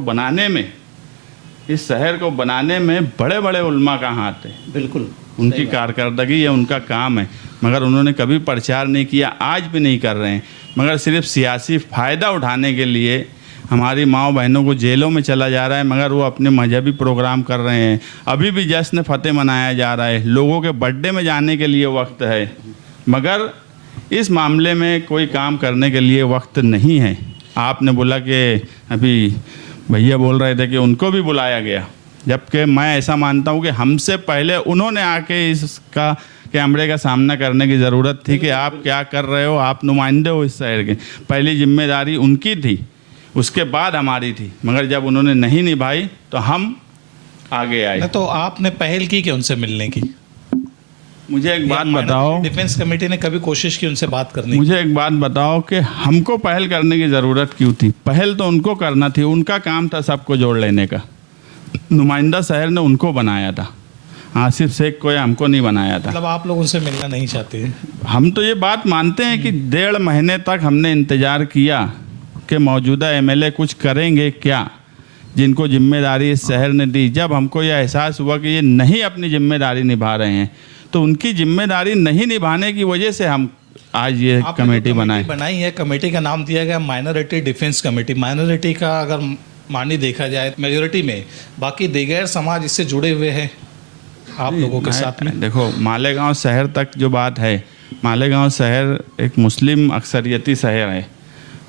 बनाने में बड़े बड़े उल्मा का हाथ है। बिल्कुल उनकी कारकर्दगी है, उनका काम है, मगर उन्होंने कभी प्रचार नहीं किया, आज भी नहीं कर रहे हैं, मगर सिर्फ सियासी फ़ायदा उठाने के लिए हमारी माओ बहनों को जेलों में चला जा रहा है, मगर वो अपने मजहबी प्रोग्राम कर रहे हैं। अभी भी जश्न फतेह मनाया जा रहा है, लोगों के बर्थडे में जाने के लिए वक्त है, मगर इस मामले में कोई काम करने के लिए वक्त नहीं है। आपने बोला कि अभी भैया बोल रहे थे कि उनको भी बुलाया गया, जबकि मैं ऐसा मानता हूँ कि हमसे पहले उन्होंने आके इसका कैमरे का सामना करने की ज़रूरत थी कि आप क्या कर रहे हो, आप नुमाइंदे हो इस शहर के। पहली जिम्मेदारी उनकी थी, उसके बाद हमारी थी, मगर जब उन्होंने नहीं निभाई तो हम आगे आए। तो आपने पहल की कि उनसे मिलने की? मुझे एक बात बताओ, डिफेंस कमेटी ने कभी कोशिश की उनसे बात करने की? मुझे एक बात बताओ कि हमको पहल करने की ज़रूरत क्यों थी? पहल तो उनको करना थी, उनका काम था सबको जोड़ लेने का। नुमाइंदा शहर ने उनको बनाया था, आसिफ शेख को या हमको नहीं बनाया था। मतलब आप लोग उनसे मिलना नहीं चाहते? हम तो ये बात मानते हैं कि 1.5 महीने तक हमने इंतज़ार किया कि मौजूदा एमएलए कुछ करेंगे क्या, जिनको जिम्मेदारी इस शहर ने दी। जब हमको यह एहसास हुआ कि ये नहीं अपनी जिम्मेदारी निभा रहे हैं, तो उनकी जिम्मेदारी नहीं निभाने की वजह से हम आज ये कमेटी बनाई है। कमेटी का नाम दिया गया माइनॉरिटी डिफेंस कमेटी। माइनॉरिटी का अगर मानी देखा जाए मेजोरिटी में, बाकी दिगैर समाज इससे जुड़े हुए हैं आप लोगों के साथ में। देखो, मालेगांव शहर तक जो बात है, मालेगांव शहर एक मुस्लिम अक्सरियती शहर है,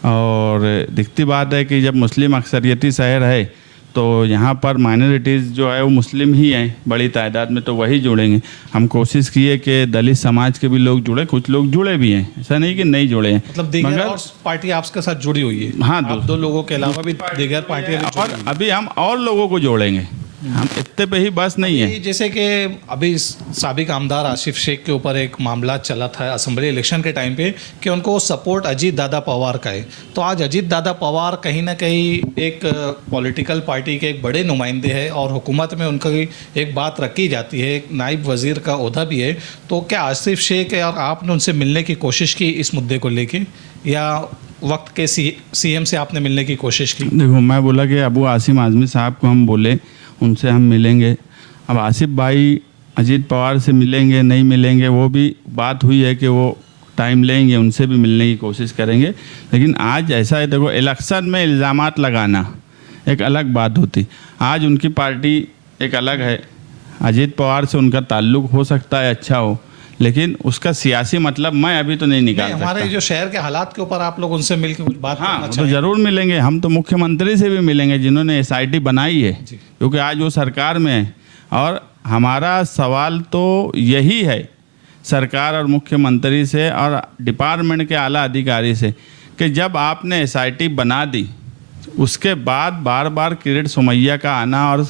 और दिखती बात है कि जब मुस्लिम अक्सरियती शहर है तो यहाँ पर माइनॉरिटीज़ जो है वो मुस्लिम ही हैं बड़ी तादाद में, तो वही जुड़ेंगे। हम कोशिश किए कि दलित समाज के भी लोग जुड़े, कुछ लोग जुड़े भी हैं, ऐसा नहीं कि नहीं जुड़े हैं। मतलब दीगर और पार्टी आपके साथ जुड़ी हुई है? हाँ, आप 2 लोगों के अलावा भी दीगर पार्टियां, और अभी हम और लोगों को जोड़ेंगे, हम इतने पे ही बस नहीं है। जैसे कि अभी साबिक आमदार आसिफ शेख के ऊपर एक मामला चला था असेंबली इलेक्शन के टाइम पे कि उनको सपोर्ट अजीत दादा पवार का है। तो आज अजीत दादा पवार कहीं ना कहीं एक पॉलिटिकल पार्टी के एक बड़े नुमाइंदे हैं और हुकूमत में उनकी एक बात रखी जाती है, एक नायब वजीर का ओहदा भी है। तो क्या आसिफ शेख और आपने उनसे मिलने की कोशिश की इस मुद्दे को लेके, या वक्त के सीएम से आपने मिलने की कोशिश की? देखो, मैं बोला कि अबू आसिम आज़मी साहब को हम बोले, उनसे हम मिलेंगे। अब आसिफ भाई अजीत पवार से मिलेंगे नहीं मिलेंगे, वो भी बात हुई है कि वो टाइम लेंगे, उनसे भी मिलने की कोशिश करेंगे। लेकिन आज ऐसा है, देखो, इलेक्शन में इल्ज़ामात लगाना एक अलग बात होती। आज उनकी पार्टी एक अलग है, अजीत पवार से उनका ताल्लुक़ हो सकता है अच्छा हो, लेकिन उसका सियासी मतलब मैं अभी तो नहीं निकाल सकता। हमारे जो शहर के हालात के ऊपर आप लोग उनसे मिलकर कुछ बात हाँ, तो ज़रूर मिलेंगे। हम तो मुख्यमंत्री से भी मिलेंगे जिन्होंने एसआईटी बनाई है, क्योंकि आज वो सरकार में है। और हमारा सवाल तो यही है सरकार और मुख्यमंत्री से और डिपार्टमेंट के आला अधिकारी से कि जब आपने एसआईटी बना दी, उसके बाद बार बार किरीट सोमैया का आना और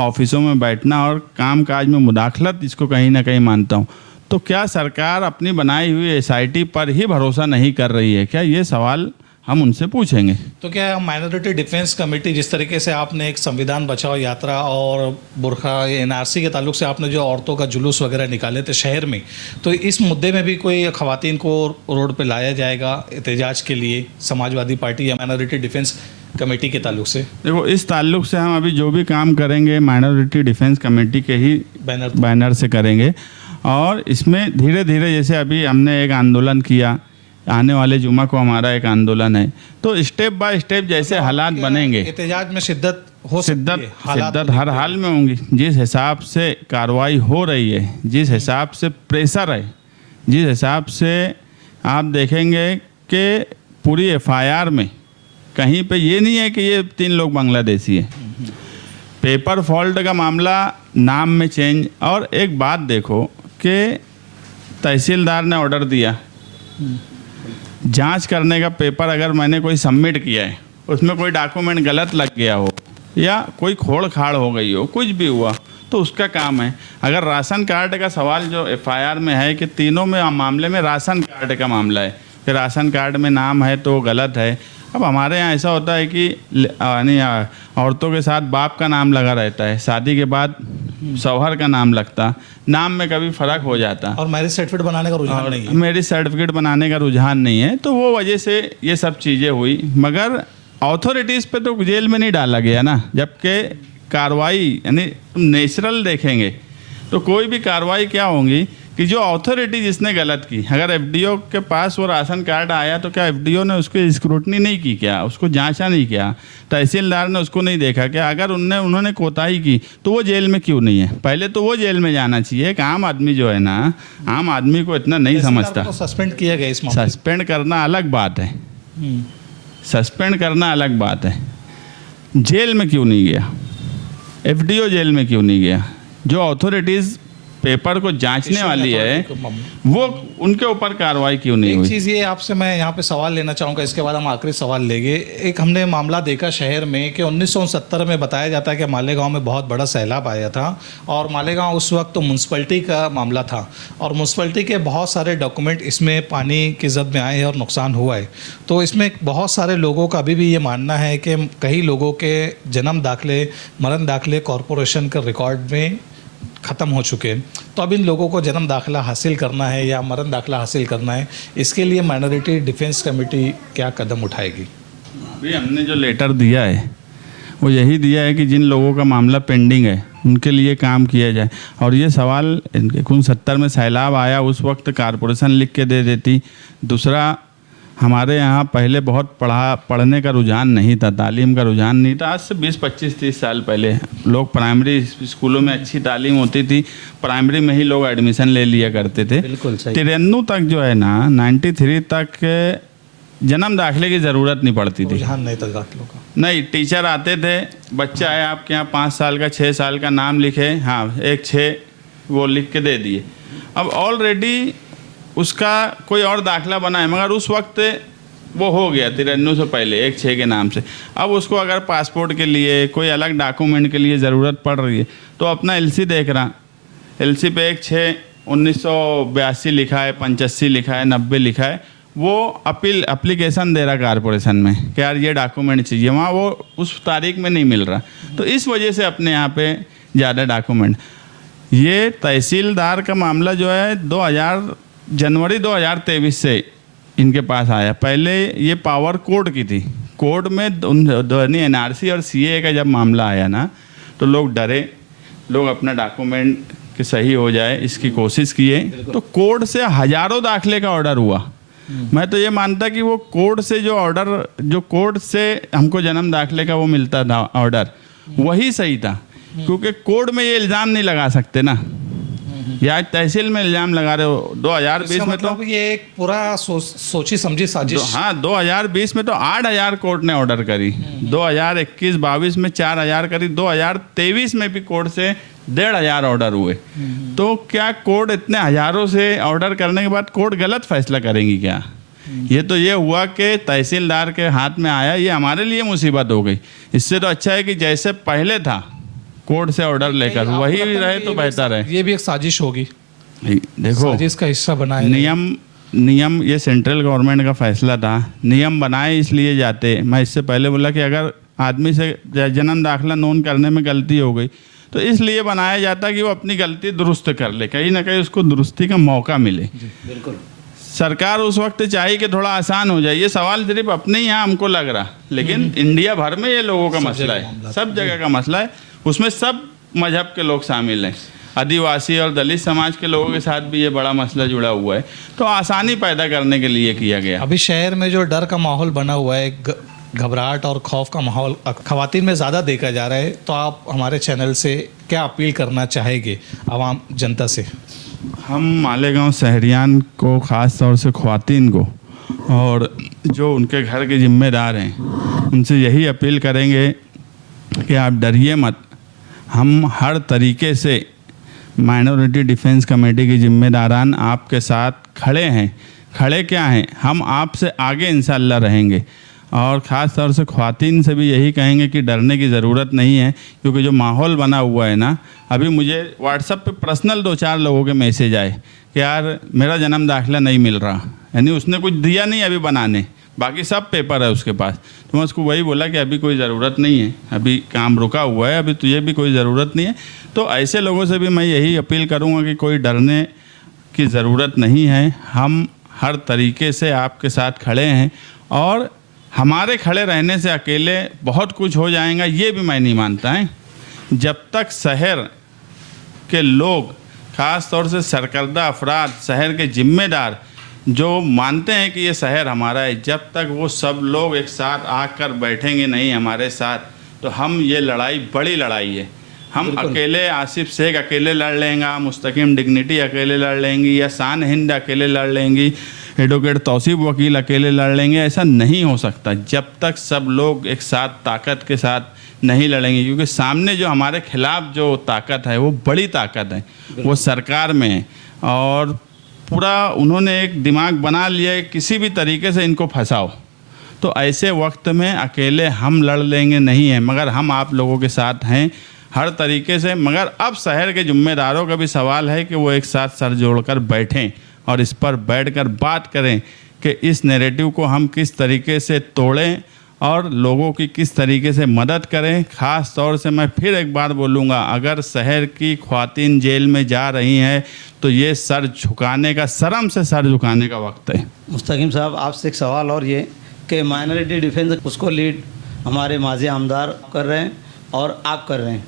ऑफिसों में बैठना और कामकाज में मुदाखलत, इसको कहीं ना कहीं मानता हूँ। तो क्या सरकार अपनी बनाई हुई एसआईटी पर ही भरोसा नहीं कर रही है क्या? ये सवाल हम उनसे पूछेंगे। तो क्या माइनॉरिटी डिफेंस कमेटी, जिस तरीके से आपने एक संविधान बचाओ यात्रा और बुरखा एनआरसी के ताल्लुक से आपने जो औरतों का जुलूस वगैरह निकाले थे शहर में, तो इस मुद्दे में भी कोई खवातीन को रोड पे लाया जाएगा एहतजाज के लिए समाजवादी पार्टी या माइनॉरिटी डिफेंस कमेटी के ताल्लुक से? देखो, इस ताल्लुक से हम अभी जो भी काम करेंगे माइनॉरिटी डिफेंस कमेटी के ही बैनर से करेंगे। और इसमें धीरे धीरे, जैसे अभी हमने एक आंदोलन किया, आने वाले जुमा को हमारा एक आंदोलन है, तो स्टेप बाय स्टेप जैसे हालात बनेंगे, एहतजाज में शिद्दत हर हाल में होंगी। जिस हिसाब से कार्रवाई हो रही है, जिस हिसाब से प्रेशर है, जिस हिसाब से आप देखेंगे कि पूरी एफआईआर में कहीं पे ये नहीं है कि ये 3 लोग बांग्लादेशी है। पेपर फॉल्ट का मामला नाम में चेंज। और एक बात देखो कि तहसीलदार ने ऑर्डर दिया, जांच करने का पेपर अगर मैंने कोई सबमिट किया है, उसमें कोई डॉक्यूमेंट गलत लग गया हो या कोई खोड़ खाड़ हो गई हो, कुछ भी हुआ, तो उसका काम है। अगर राशन कार्ड का सवाल जो एफआईआर में है कि तीनों में मामले में राशन कार्ड का मामला है कि राशन कार्ड में नाम है तो गलत है। अब हमारे यहाँ ऐसा होता है कि यानी औरतों के साथ बाप का नाम लगा रहता है, शादी के बाद शौहर का नाम लगता, नाम में कभी फ़र्क हो जाता, और मैरिज सर्टिफिकेट बनाने का रुझान नहीं है। मैरिज सर्टिफिकेट बनाने का रुझान नहीं है, तो वो वजह से ये सब चीज़ें हुई। मगर अथॉरिटीज़ पे तो जेल में नहीं डाला गया ना, जबकि कार्रवाई यानी तुम नेचुरल देखेंगे तो कोई भी कार्रवाई क्या होंगी कि जो अथॉरिटी जिसने गलत की, अगर एफडीओ के पास वो राशन कार्ड आया तो क्या एफडीओ ने उसको स्क्रूटनी नहीं की, क्या उसको जांचा नहीं किया, तहसीलदार ने उसको नहीं देखा क्या? अगर उन्होंने कोताही की तो वो जेल में क्यों नहीं है? पहले तो वो जेल में जाना चाहिए। एक आम आदमी जो है ना, आम आदमी को इतना नहीं समझता। तो सस्पेंड किया गया इस मामले में। सस्पेंड करना अलग बात है, सस्पेंड करना अलग बात है। जेल में क्यों नहीं गया एफडीओ? जेल में क्यों नहीं गया? जो अथॉरिटीज़ पेपर को जांचने वाली है वो उनके ऊपर कार्रवाई क्यों नहीं हुई? एक चीज़ ये आपसे मैं यहाँ पे सवाल लेना चाहूँगा, इसके बाद हम आखिरी सवाल लेंगे। एक हमने मामला देखा शहर में कि 1969 में बताया जाता है कि मालेगांव में बहुत बड़ा सैलाब आया था, और मालेगांव उस वक्त तो म्यूनसिपैलिटी का मामला था, और म्यूनसिपैलिटी के बहुत सारे डॉक्यूमेंट इसमें पानी की जद में आए हैं और नुकसान हुआ है। तो इसमें बहुत सारे लोगों का अभी भी ये मानना है कि कई लोगों के जन्म दाखिले, मरण दाखिले कॉरपोरेशन के रिकॉर्ड में ख़त्म हो चुके हैं। तो अब इन लोगों को जन्म दाखिला हासिल करना है या मरण दाखिला हासिल करना है, इसके लिए माइनॉरिटी डिफेंस कमेटी क्या कदम उठाएगी? अभी हमने जो लेटर दिया है वो यही दिया है कि जिन लोगों का मामला पेंडिंग है उनके लिए काम किया जाए। और ये सवाल 69 में सैलाब आया, उस वक्त कारपोरेशन लिख के दे देती। दूसरा, हमारे यहाँ पहले बहुत पढ़ने का रुझान नहीं था, तालीम का रुझान नहीं था। आज से 20, 25, 30 साल पहले लोग प्राइमरी स्कूलों में अच्छी तालीम होती थी, प्राइमरी में ही लोग एडमिशन ले लिया करते थे। बिल्कुल सही। 93 तक जो है ना, 93 तक जन्म दाखिले की ज़रूरत नहीं पड़ती थी। रुझान नहीं था दाखिलों का। नहीं, टीचर आते थे, बच्चा है आपके यहाँ 5 साल का, 6 साल का, नाम लिखे, हाँ 1 6 वो लिख के दे दिए। अब ऑलरेडी उसका कोई और दाखिला बना है, मगर उस वक्त वो हो गया 93 से पहले 1 6 के नाम से। अब उसको अगर पासपोर्ट के लिए कोई अलग डॉक्यूमेंट के लिए ज़रूरत पड़ रही है तो अपना एलसी देख रहा, एलसी पे 1 6 1982 लिखा है, 85 लिखा है, 90 लिखा है, वो एप्लीकेशन दे रहा कारपोरेशन में कि यार ये डॉक्यूमेंट चाहिए, वहाँ वो उस तारीख में नहीं मिल रहा। तो इस वजह से अपने यहाँ पे ज़्यादा डॉक्यूमेंट। ये तहसीलदार का मामला जो है जनवरी 2023 से इनके पास आया। पहले ये पावर कोर्ट की थी, कोर्ट में एनआरसी और सीए का जब मामला आया ना तो लोग डरे, लोग अपना डॉक्यूमेंट कि सही हो जाए इसकी कोशिश किए, तो कोर्ट से हज़ारों दाखिले का ऑर्डर हुआ। मैं तो ये मानता कि वो कोर्ट से जो ऑर्डर, जो कोर्ट से हमको जन्म दाखिले का वो मिलता था ऑर्डर, वही सही था, क्योंकि कोर्ट में ये इल्ज़ाम नहीं लगा सकते ना, या तहसील में इल्ज़ाम लगा रहे हो। 2020 में तो ये एक पूरा सोची समझी साजिश। हाँ, 2020 में तो 8000 कोर्ट ने ऑर्डर करी, 2021-22 में 4000 करी, 2023 में भी कोर्ट से 1500 ऑर्डर हुए। तो क्या कोर्ट इतने हज़ारों से ऑर्डर करने के बाद कोर्ट गलत फैसला करेंगी क्या? ये तो ये हुआ कि तहसीलदार के हाथ में आया, ये हमारे लिए मुसीबत हो गई। इससे तो अच्छा है कि जैसे पहले था कोर्ट से ऑर्डर लेकर वही रहे तो बेहतर है। ये भी एक साजिश होगी, देखो साजिश का हिस्सा बनाए। नियम ये सेंट्रल गवर्नमेंट का फैसला था, नियम बनाए इसलिए जाते। मैं इससे पहले बोला कि अगर आदमी से जन्म दाखिला नोन करने में गलती हो गई तो इसलिए बनाया जाता कि वो अपनी गलती दुरुस्त कर ले, कहीं ना कहीं उसको दुरुस्ती का मौका मिले। बिल्कुल। सरकार उस वक्त चाहिए कि थोड़ा आसान हो जाए। ये सवाल सिर्फ अपने यहाँ हमको लग रहा, लेकिन इंडिया भर में ये लोगों का मसला है, सब जगह का मसला है। उसमें सब मजहब के लोग शामिल हैं, आदिवासी और दलित समाज के लोगों के साथ भी ये बड़ा मसला जुड़ा हुआ है। तो आसानी पैदा करने के लिए किया गया। अभी शहर में जो डर का माहौल बना हुआ है, घबराहट और खौफ का माहौल खवातीन में ज़्यादा देखा जा रहा है, तो आप हमारे चैनल से क्या अपील करना चाहेंगे आवाम जनता से? हम मालेगांव शहरियान को, ख़ास तौर से ख्वातीन को और जो उनके घर के जिम्मेदार हैं, उनसे यही अपील करेंगे कि आप डरिए मत, हम हर तरीके से माइनॉरिटी डिफेंस कमेटी के जिम्मेदारान आपके साथ खड़े हैं। खड़े क्या हैं, हम आपसे आगे इंशाल्लाह रहेंगे। और ख़ास तौर से ख़वातीन से भी यही कहेंगे कि डरने की ज़रूरत नहीं है, क्योंकि जो माहौल बना हुआ है ना, अभी मुझे व्हाट्सएप पे पर्सनल 2-4 लोगों के मैसेज आए कि यार मेरा जन्म दाखिला नहीं मिल रहा, यानी उसने कुछ दिया नहीं अभी बनाने, बाकी सब पेपर है उसके पास। तो मैं उसको वही बोला कि अभी कोई ज़रूरत नहीं है, अभी काम रुका हुआ है, अभी तुझे भी कोई ज़रूरत नहीं है। तो ऐसे लोगों से भी मैं यही अपील करूँगा कि कोई डरने की ज़रूरत नहीं है, हम हर तरीके से आपके साथ खड़े हैं। और हमारे खड़े रहने से अकेले बहुत कुछ हो जाएगा, ये भी मैं नहीं मानता है। जब तक शहर के लोग, ख़ास तौर से सरकर्दा अफराद, शहर के ज़िम्मेदार जो मानते हैं कि ये शहर हमारा है, जब तक वो सब लोग एक साथ आकर बैठेंगे नहीं हमारे साथ, तो हम ये लड़ाई बड़ी लड़ाई है। हम अकेले, आसिफ शेख अकेले लड़ लेंगे, मुस्तकीम डिग्निटी अकेले लड़ लेंगी, या शान हिंद अकेले लड़ लेंगी, एडवोकेट तौसीफ वकील अकेले लड़ लेंगे, ऐसा नहीं हो सकता जब तक सब लोग एक साथ ताकत के साथ नहीं लड़ेंगे। क्योंकि सामने जो हमारे खिलाफ जो ताकत है वो बड़ी ताकत है, वो सरकार में है। और पूरा उन्होंने एक दिमाग बना लिया है किसी भी तरीके से इनको फंसाओ। तो ऐसे वक्त में अकेले हम लड़ लेंगे नहीं है, मगर हम आप लोगों के साथ हैं हर तरीके से। मगर अब शहर के जिम्मेदारों का भी सवाल है कि वो एक साथ सर जोड़कर बैठें और इस पर बैठकर बात करें कि इस नैरेटिव को हम किस तरीके से तोड़ें और लोगों की किस तरीके से मदद करें। ख़ास तौर से मैं फिर एक बार बोलूँगा, अगर शहर की ख़वातीन जेल में जा रही हैं तो ये सर झुकाने का, शर्म से सर झुकाने का वक्त है। मुस्तकीम साहब, आपसे एक सवाल और ये कि माइनॉरिटी डिफेंस उसको लीड हमारे माजी आमदार कर रहे हैं और आप कर रहे हैं।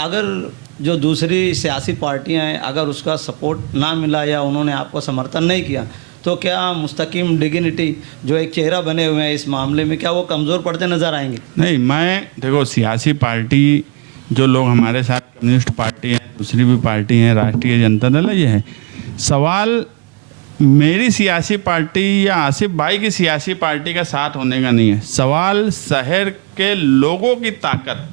अगर जो दूसरी सियासी पार्टियां हैं, अगर उसका सपोर्ट ना मिला या उन्होंने आपको समर्थन नहीं किया, तो क्या मुस्तकीम डिग्निटी जो एक चेहरा बने हुए हैं इस मामले में, क्या वो कमज़ोर पड़ते नज़र आएंगे? नहीं, मैं देखो, सियासी पार्टी जो लोग हमारे साथ, कम्युनिस्ट पार्टी है, दूसरी भी पार्टी है, राष्ट्रीय जनता दल है, ये है सवाल मेरी सियासी पार्टी या आसिफ भाई की सियासी पार्टी का साथ होने का नहीं है। सवाल शहर के लोगों की ताकत,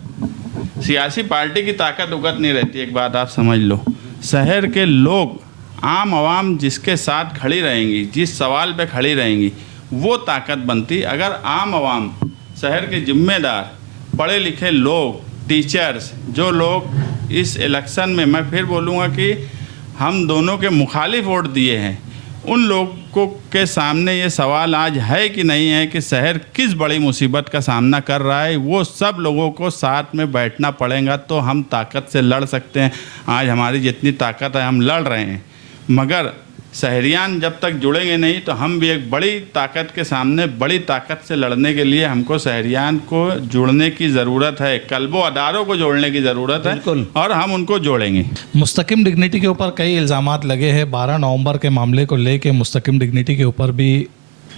सियासी पार्टी की ताकत उगत नहीं रहती। एक बात आप समझ लो, शहर के लोग, आम आवाम जिसके साथ खड़ी रहेंगी, जिस सवाल पे खड़ी रहेंगी, वो ताकत बनती। अगर आम आवाम, शहर के जिम्मेदार, पढ़े लिखे लोग, टीचर्स, जो लोग इस इलेक्शन में, मैं फिर बोलूँगा कि हम दोनों के मुखालिफ वोट दिए हैं, उन लोगों के सामने ये सवाल आज है कि नहीं है कि शहर किस बड़ी मुसीबत का सामना कर रहा है, वो सब लोगों को साथ में बैठना पड़ेगा तो हम ताकत से लड़ सकते हैं। आज हमारी जितनी ताकत है हम लड़ रहे हैं, मगर शहरियान जब तक जुड़ेंगे नहीं तो हम भी एक बड़ी ताकत के सामने, बड़ी ताकत से लड़ने के लिए हमको शहरियान को जुड़ने की ज़रूरत है, कल्बो अदारों को जोड़ने की ज़रूरत है और हम उनको जोड़ेंगे। मुस्तकीम डिग्निटी के ऊपर कई इल्ज़ामात लगे हैं। 12 नवंबर के मामले को लेके मुस्तकीम डिग्निटी के ऊपर भी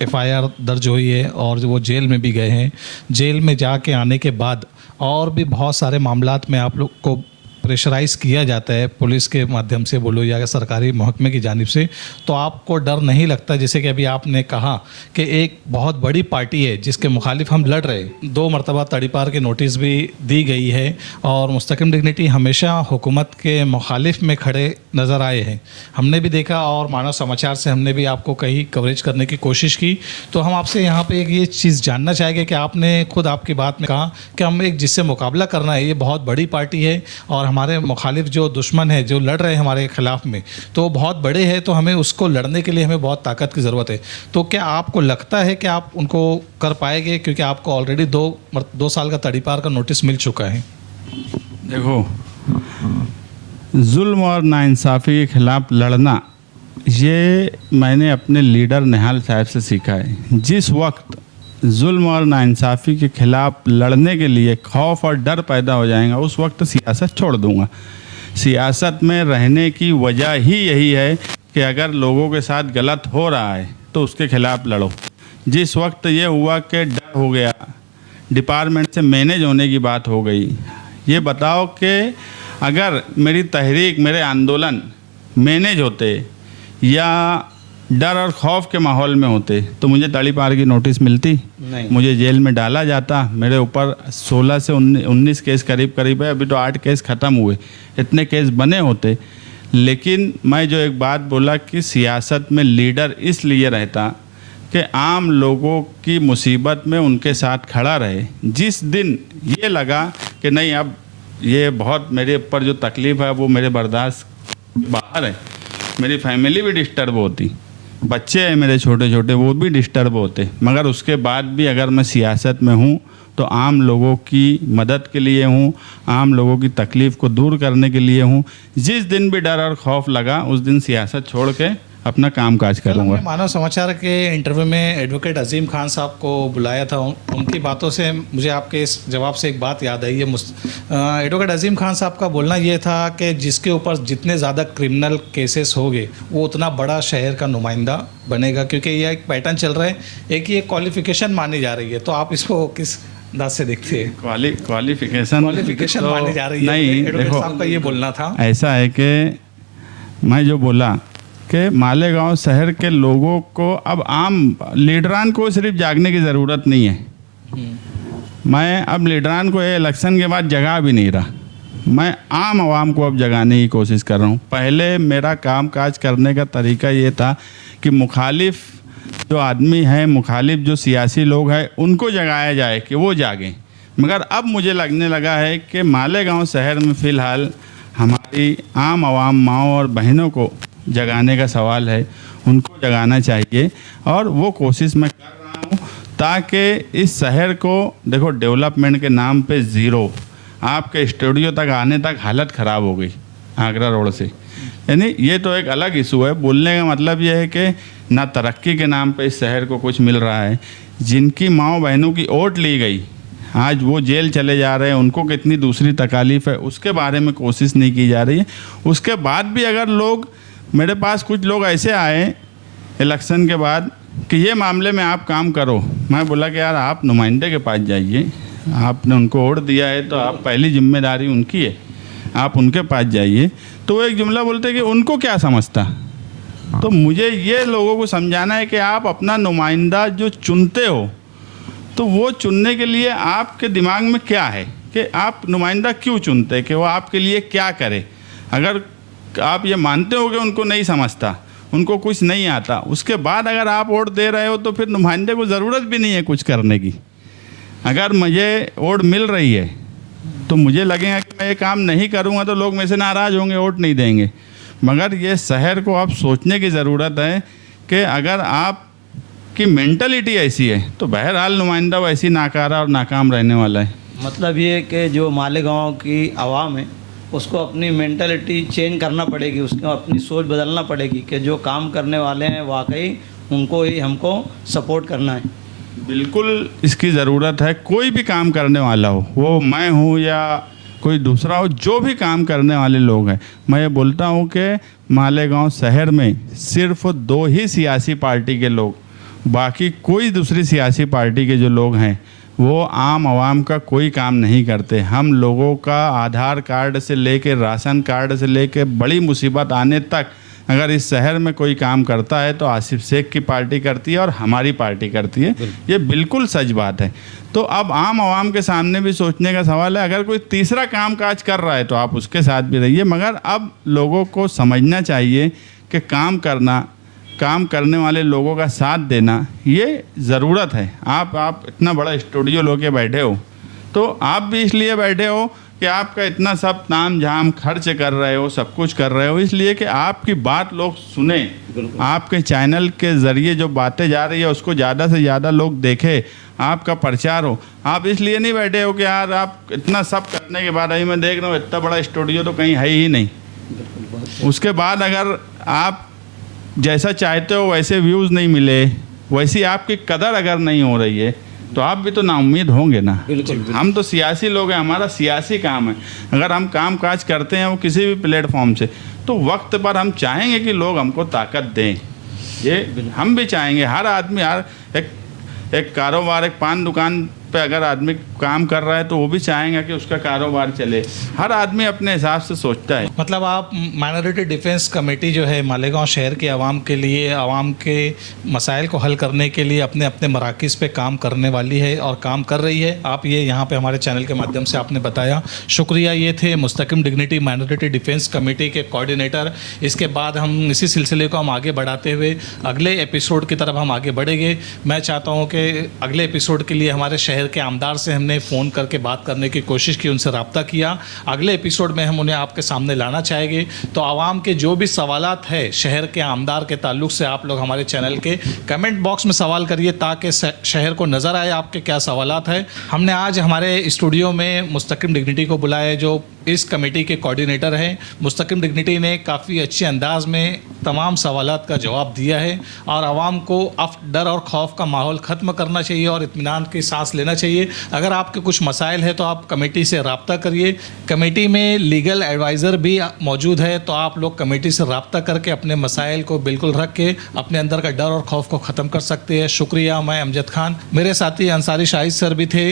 FIR दर्ज हुई है और वो जेल में भी गए हैं। जेल में जाके आने के बाद और भी बहुत सारे मामलात में आप लोग को प्रेशराइज़ किया जाता है, पुलिस के माध्यम से बोलो या सरकारी महकमे की जानिब से, तो आपको डर नहीं लगता? जैसे कि अभी आपने कहा कि एक बहुत बड़ी पार्टी है जिसके मुखालिफ हम लड़ रहे, 2 मरतबा तड़ीपार की नोटिस भी दी गई है और मुस्तकीम डिग्निटी हमेशा हुकूमत के मुखालिफ में खड़े नज़र आए हैं। हमने भी देखा और मानव समाचार से हमने भी आपको कहीं कवरेज करने की कोशिश की। तो हम आपसे यहाँ पर एक ये चीज़ जानना चाहेंगे कि आपने खुद आपकी बात में कहा कि हम एक जिससे मुकाबला करना है, ये बहुत बड़ी पार्टी है और हमारे मुखालिफ जो दुश्मन है, जो लड़ रहे हैं हमारे खिलाफ में, तो बहुत बड़े हैं, तो हमें उसको लड़ने के लिए हमें बहुत ताकत की ज़रूरत है। तो क्या आपको लगता है कि आप उनको कर पाएंगे, क्योंकि आपको ऑलरेडी 2 साल का तड़ीपार का नोटिस मिल चुका है? देखो, जुल्म और नाइंसाफ़ी के खिलाफ लड़ना, ये मैंने अपने लीडर निहाल साहब से सीखा है। जिस वक्त जुल्म और नाइंसाफ़ी के ख़िलाफ़ लड़ने के लिए खौफ और डर पैदा हो जाएगा, उस वक्त सियासत छोड़ दूंगा। सियासत में रहने की वजह ही यही है कि अगर लोगों के साथ गलत हो रहा है तो उसके ख़िलाफ़ लड़ो। जिस वक्त ये हुआ कि डर हो गया, डिपार्टमेंट से मैनेज होने की बात हो गई, ये बताओ कि अगर मेरी तहरीक, मेरे आंदोलन मैनेज होते या डर और खौफ के माहौल में होते तो मुझे तड़ीपार की नोटिस मिलती, नहीं। मुझे जेल में डाला जाता। मेरे ऊपर 16 से 19 केस करीब करीब है, अभी तो 8 केस ख़त्म हुए, इतने केस बने होते। लेकिन मैं जो एक बात बोला कि सियासत में लीडर इसलिए रहता कि आम लोगों की मुसीबत में उनके साथ खड़ा रहे। जिस दिन ये लगा कि नहीं, अब ये बहुत मेरे ऊपर जो तकलीफ़ है वो मेरे बर्दाश्त के बाहर है, मेरी फैमिली भी डिस्टर्ब होती, बच्चे हैं मेरे छोटे छोटे वो भी डिस्टर्ब होते, मगर उसके बाद भी अगर मैं सियासत में हूँ तो आम लोगों की मदद के लिए हूँ, आम लोगों की तकलीफ़ को दूर करने के लिए हूँ। जिस दिन भी डर और खौफ लगा उस दिन सियासत छोड़ के अपना काम काज करूँगा। मानव समाचार के इंटरव्यू में एडवोकेट अजीम खान साहब को बुलाया था, उनकी बातों से मुझे आपके इस जवाब से एक बात याद आई है। एडवोकेट अजीम खान साहब का बोलना ये था कि जिसके ऊपर जितने ज़्यादा क्रिमिनल केसेस होंगे वो उतना बड़ा शहर का नुमाइंदा बनेगा, क्योंकि ये एक पैटर्न चल रहा है, एक ये क्वालिफिकेशन मानी जा रही है। तो आप इसको किस अंदाज से देखते हैं? क्वालिफिकेशन तो मानी जा रही है, नहीं, एडवोकेट देखो साहब का ये बोलना था। ऐसा है कि मैं जो बोला कि मालेगांव शहर के लोगों को अब आम लीडरान को सिर्फ जागने की ज़रूरत नहीं है। मैं अब लीडरान को ये इलेक्शन के बाद जगा भी नहीं रहा, मैं आम आवाम को अब जगाने की कोशिश कर रहा हूँ। पहले मेरा काम काज करने का तरीका ये था कि मुखालिफ जो आदमी हैं, मुखालिफ जो सियासी लोग हैं, उनको जगाया जाए कि वो जागें। मगर अब मुझे लगने लगा है कि मालेगांव शहर में फ़िलहाल हमारी आम आवाम माओ और बहनों को जगाने का सवाल है, उनको जगाना चाहिए और वो कोशिश मैं कर रहा हूँ ताकि इस शहर को, देखो डेवलपमेंट के नाम पे ज़ीरो, आपके स्टूडियो तक आने तक हालत ख़राब हो गई आगरा रोड से। यानी ये तो एक अलग इशू है। बोलने का मतलब ये है कि ना तरक्की के नाम पे इस शहर को कुछ मिल रहा है। जिनकी माओ बहनों की वोट ली गई आज वो जेल चले जा रहे हैं, उनको कितनी दूसरी तकालीफ है उसके बारे में कोशिश नहीं की जा रही है। उसके बाद भी अगर लोग, मेरे पास कुछ लोग ऐसे आए इलेक्शन के बाद कि ये मामले में आप काम करो, मैं बोला कि यार आप नुमाइंदे के पास जाइए, आपने उनको वोट दिया है तो आप पहली जिम्मेदारी उनकी है, आप उनके पास जाइए। तो वो एक जुमला बोलते कि उनको क्या समझता। तो मुझे ये लोगों को समझाना है कि आप अपना नुमाइंदा जो चुनते हो तो वो चुनने के लिए आपके दिमाग में क्या है कि आप नुमाइंदा क्यों चुनते हैं, कि वो आपके लिए क्या करे। अगर आप ये मानते हो कि उनको नहीं समझता, उनको कुछ नहीं आता, उसके बाद अगर आप वोट दे रहे हो तो फिर नुमाइंदे को ज़रूरत भी नहीं है कुछ करने की। अगर मुझे वोट मिल रही है तो मुझे लगेगा कि मैं ये काम नहीं करूँगा तो लोग मेरे से नाराज़ होंगे, वोट नहीं देंगे। मगर ये शहर को अब सोचने की ज़रूरत है कि अगर आपकी मेंटलिटी ऐसी है तो बहरहाल नुमाइंदा वैसी नाकारा और नाकाम रहने वाला है। मतलब ये कि जो मालेगांव की आवाम है उसको अपनी मेंटालिटी चेंज करना पड़ेगी, उसको अपनी सोच बदलना पड़ेगी कि जो काम करने वाले हैं वाकई उनको ही हमको सपोर्ट करना है। बिल्कुल इसकी ज़रूरत है। कोई भी काम करने वाला हो, वो मैं हूँ या कोई दूसरा हो, जो भी काम करने वाले लोग हैं, मैं ये बोलता हूँ कि मालेगांव शहर में सिर्फ 2 ही सियासी पार्टी के लोग, बाकी कोई दूसरी सियासी पार्टी के जो लोग हैं वो आम आवाम का कोई काम नहीं करते। हम लोगों का आधार कार्ड से लेके राशन कार्ड से लेके बड़ी मुसीबत आने तक अगर इस शहर में कोई काम करता है तो आसिफ शेख की पार्टी करती है और हमारी पार्टी करती है। ये बिल्कुल सच बात है। तो अब आम आवाम के सामने भी सोचने का सवाल है, अगर कोई तीसरा काम काज कर रहा है तो आप उसके साथ भी रहिए, मगर अब लोगों को समझना चाहिए कि काम करना, काम करने वाले लोगों का साथ देना ये ज़रूरत है। आप इतना बड़ा स्टूडियो लोके बैठे हो तो आप भी इसलिए बैठे हो कि आपका इतना सब ताम झाम खर्च कर रहे हो, सब कुछ कर रहे हो इसलिए कि आपकी बात लोग सुने, आपके चैनल के ज़रिए जो बातें जा रही है उसको ज़्यादा से ज़्यादा लोग देखें, आपका प्रचार हो। आप इसलिए नहीं बैठे हो कि यार आप इतना सब करने के बाद अभी मैं देख रहा हूँ इतना बड़ा स्टूडियो तो कहीं है ही नहीं। उसके बाद अगर आप जैसा चाहते हो वैसे व्यूज़ नहीं मिले, वैसी आपकी कदर अगर नहीं हो रही है तो आप भी तो नाउम्मीद होंगे ना। बिल्कुल। हम तो सियासी लोग हैं, हमारा सियासी काम है। अगर हम काम काज करते हैं वो किसी भी प्लेटफॉर्म से तो वक्त पर हम चाहेंगे कि लोग हमको ताकत दें, ये हम भी चाहेंगे। हर आदमी, हर एक कारोबार, एक पान दुकान पे अगर आदमी काम कर रहा है तो वो भी चाहेंगे कि उसका कारोबार चले। हर आदमी अपने हिसाब से सोचता है। मतलब आप माइनॉरिटी डिफेंस कमेटी जो है मालेगांव शहर के आवाम के लिए, आवाम के मसाइल को हल करने के लिए अपने अपने मराकज़ पे काम करने वाली है और काम कर रही है। आप ये यहाँ पे हमारे चैनल के माध्यम से आपने बताया, शुक्रिया। ये थे Mustakim dignity minority defence committee के कोऑर्डिनेटर। इसके बाद हम इसी सिलसिले को हम आगे बढ़ाते हुए अगले एपिसोड की तरफ हम आगे बढ़ेंगे। मैं चाहता हूँ कि अगले एपिसोड के लिए हमारे शहर के आमदार से हमने फ़ोन करके बात करने की कोशिश की, उनसे रब्ता किया। अगले एपिसोड में हम उन्हें आपके सामने लाना चाहेंगे। तो आवाम के जो भी सवालात है शहर के आमदार के ताल्लुक से, आप लोग हमारे चैनल के कमेंट बॉक्स में सवाल करिए ताकि शहर को नज़र आए आपके क्या सवालात है। हमने आज हमारे स्टूडियो में मुस्तकिम डिग्निटी को बुलाया है जो इस कमेटी के कोऑर्डिनेटर हैं। मुस्तकिम डिग्निटी ने काफ़ी अच्छे अंदाज में तमाम सवालात का जवाब दिया है और आवाम को अब डर और खौफ का माहौल ख़त्म करना चाहिए और इत्मीनान की सांस लेना चाहिए। अगर आपके कुछ मसाइल है तो आप कमेटी से रब्ता करिए। कमेटी में लीगल एडवाइज़र भी मौजूद है, तो आप लोग कमेटी से रब्ता करके अपने मसाइल को बिल्कुल रख के अपने अंदर का डर और खौफ को ख़त्म कर सकते हैं। शुक्रिया। मैं अमजद खान, मेरे साथी अंसारी शाहिद सर भी थे।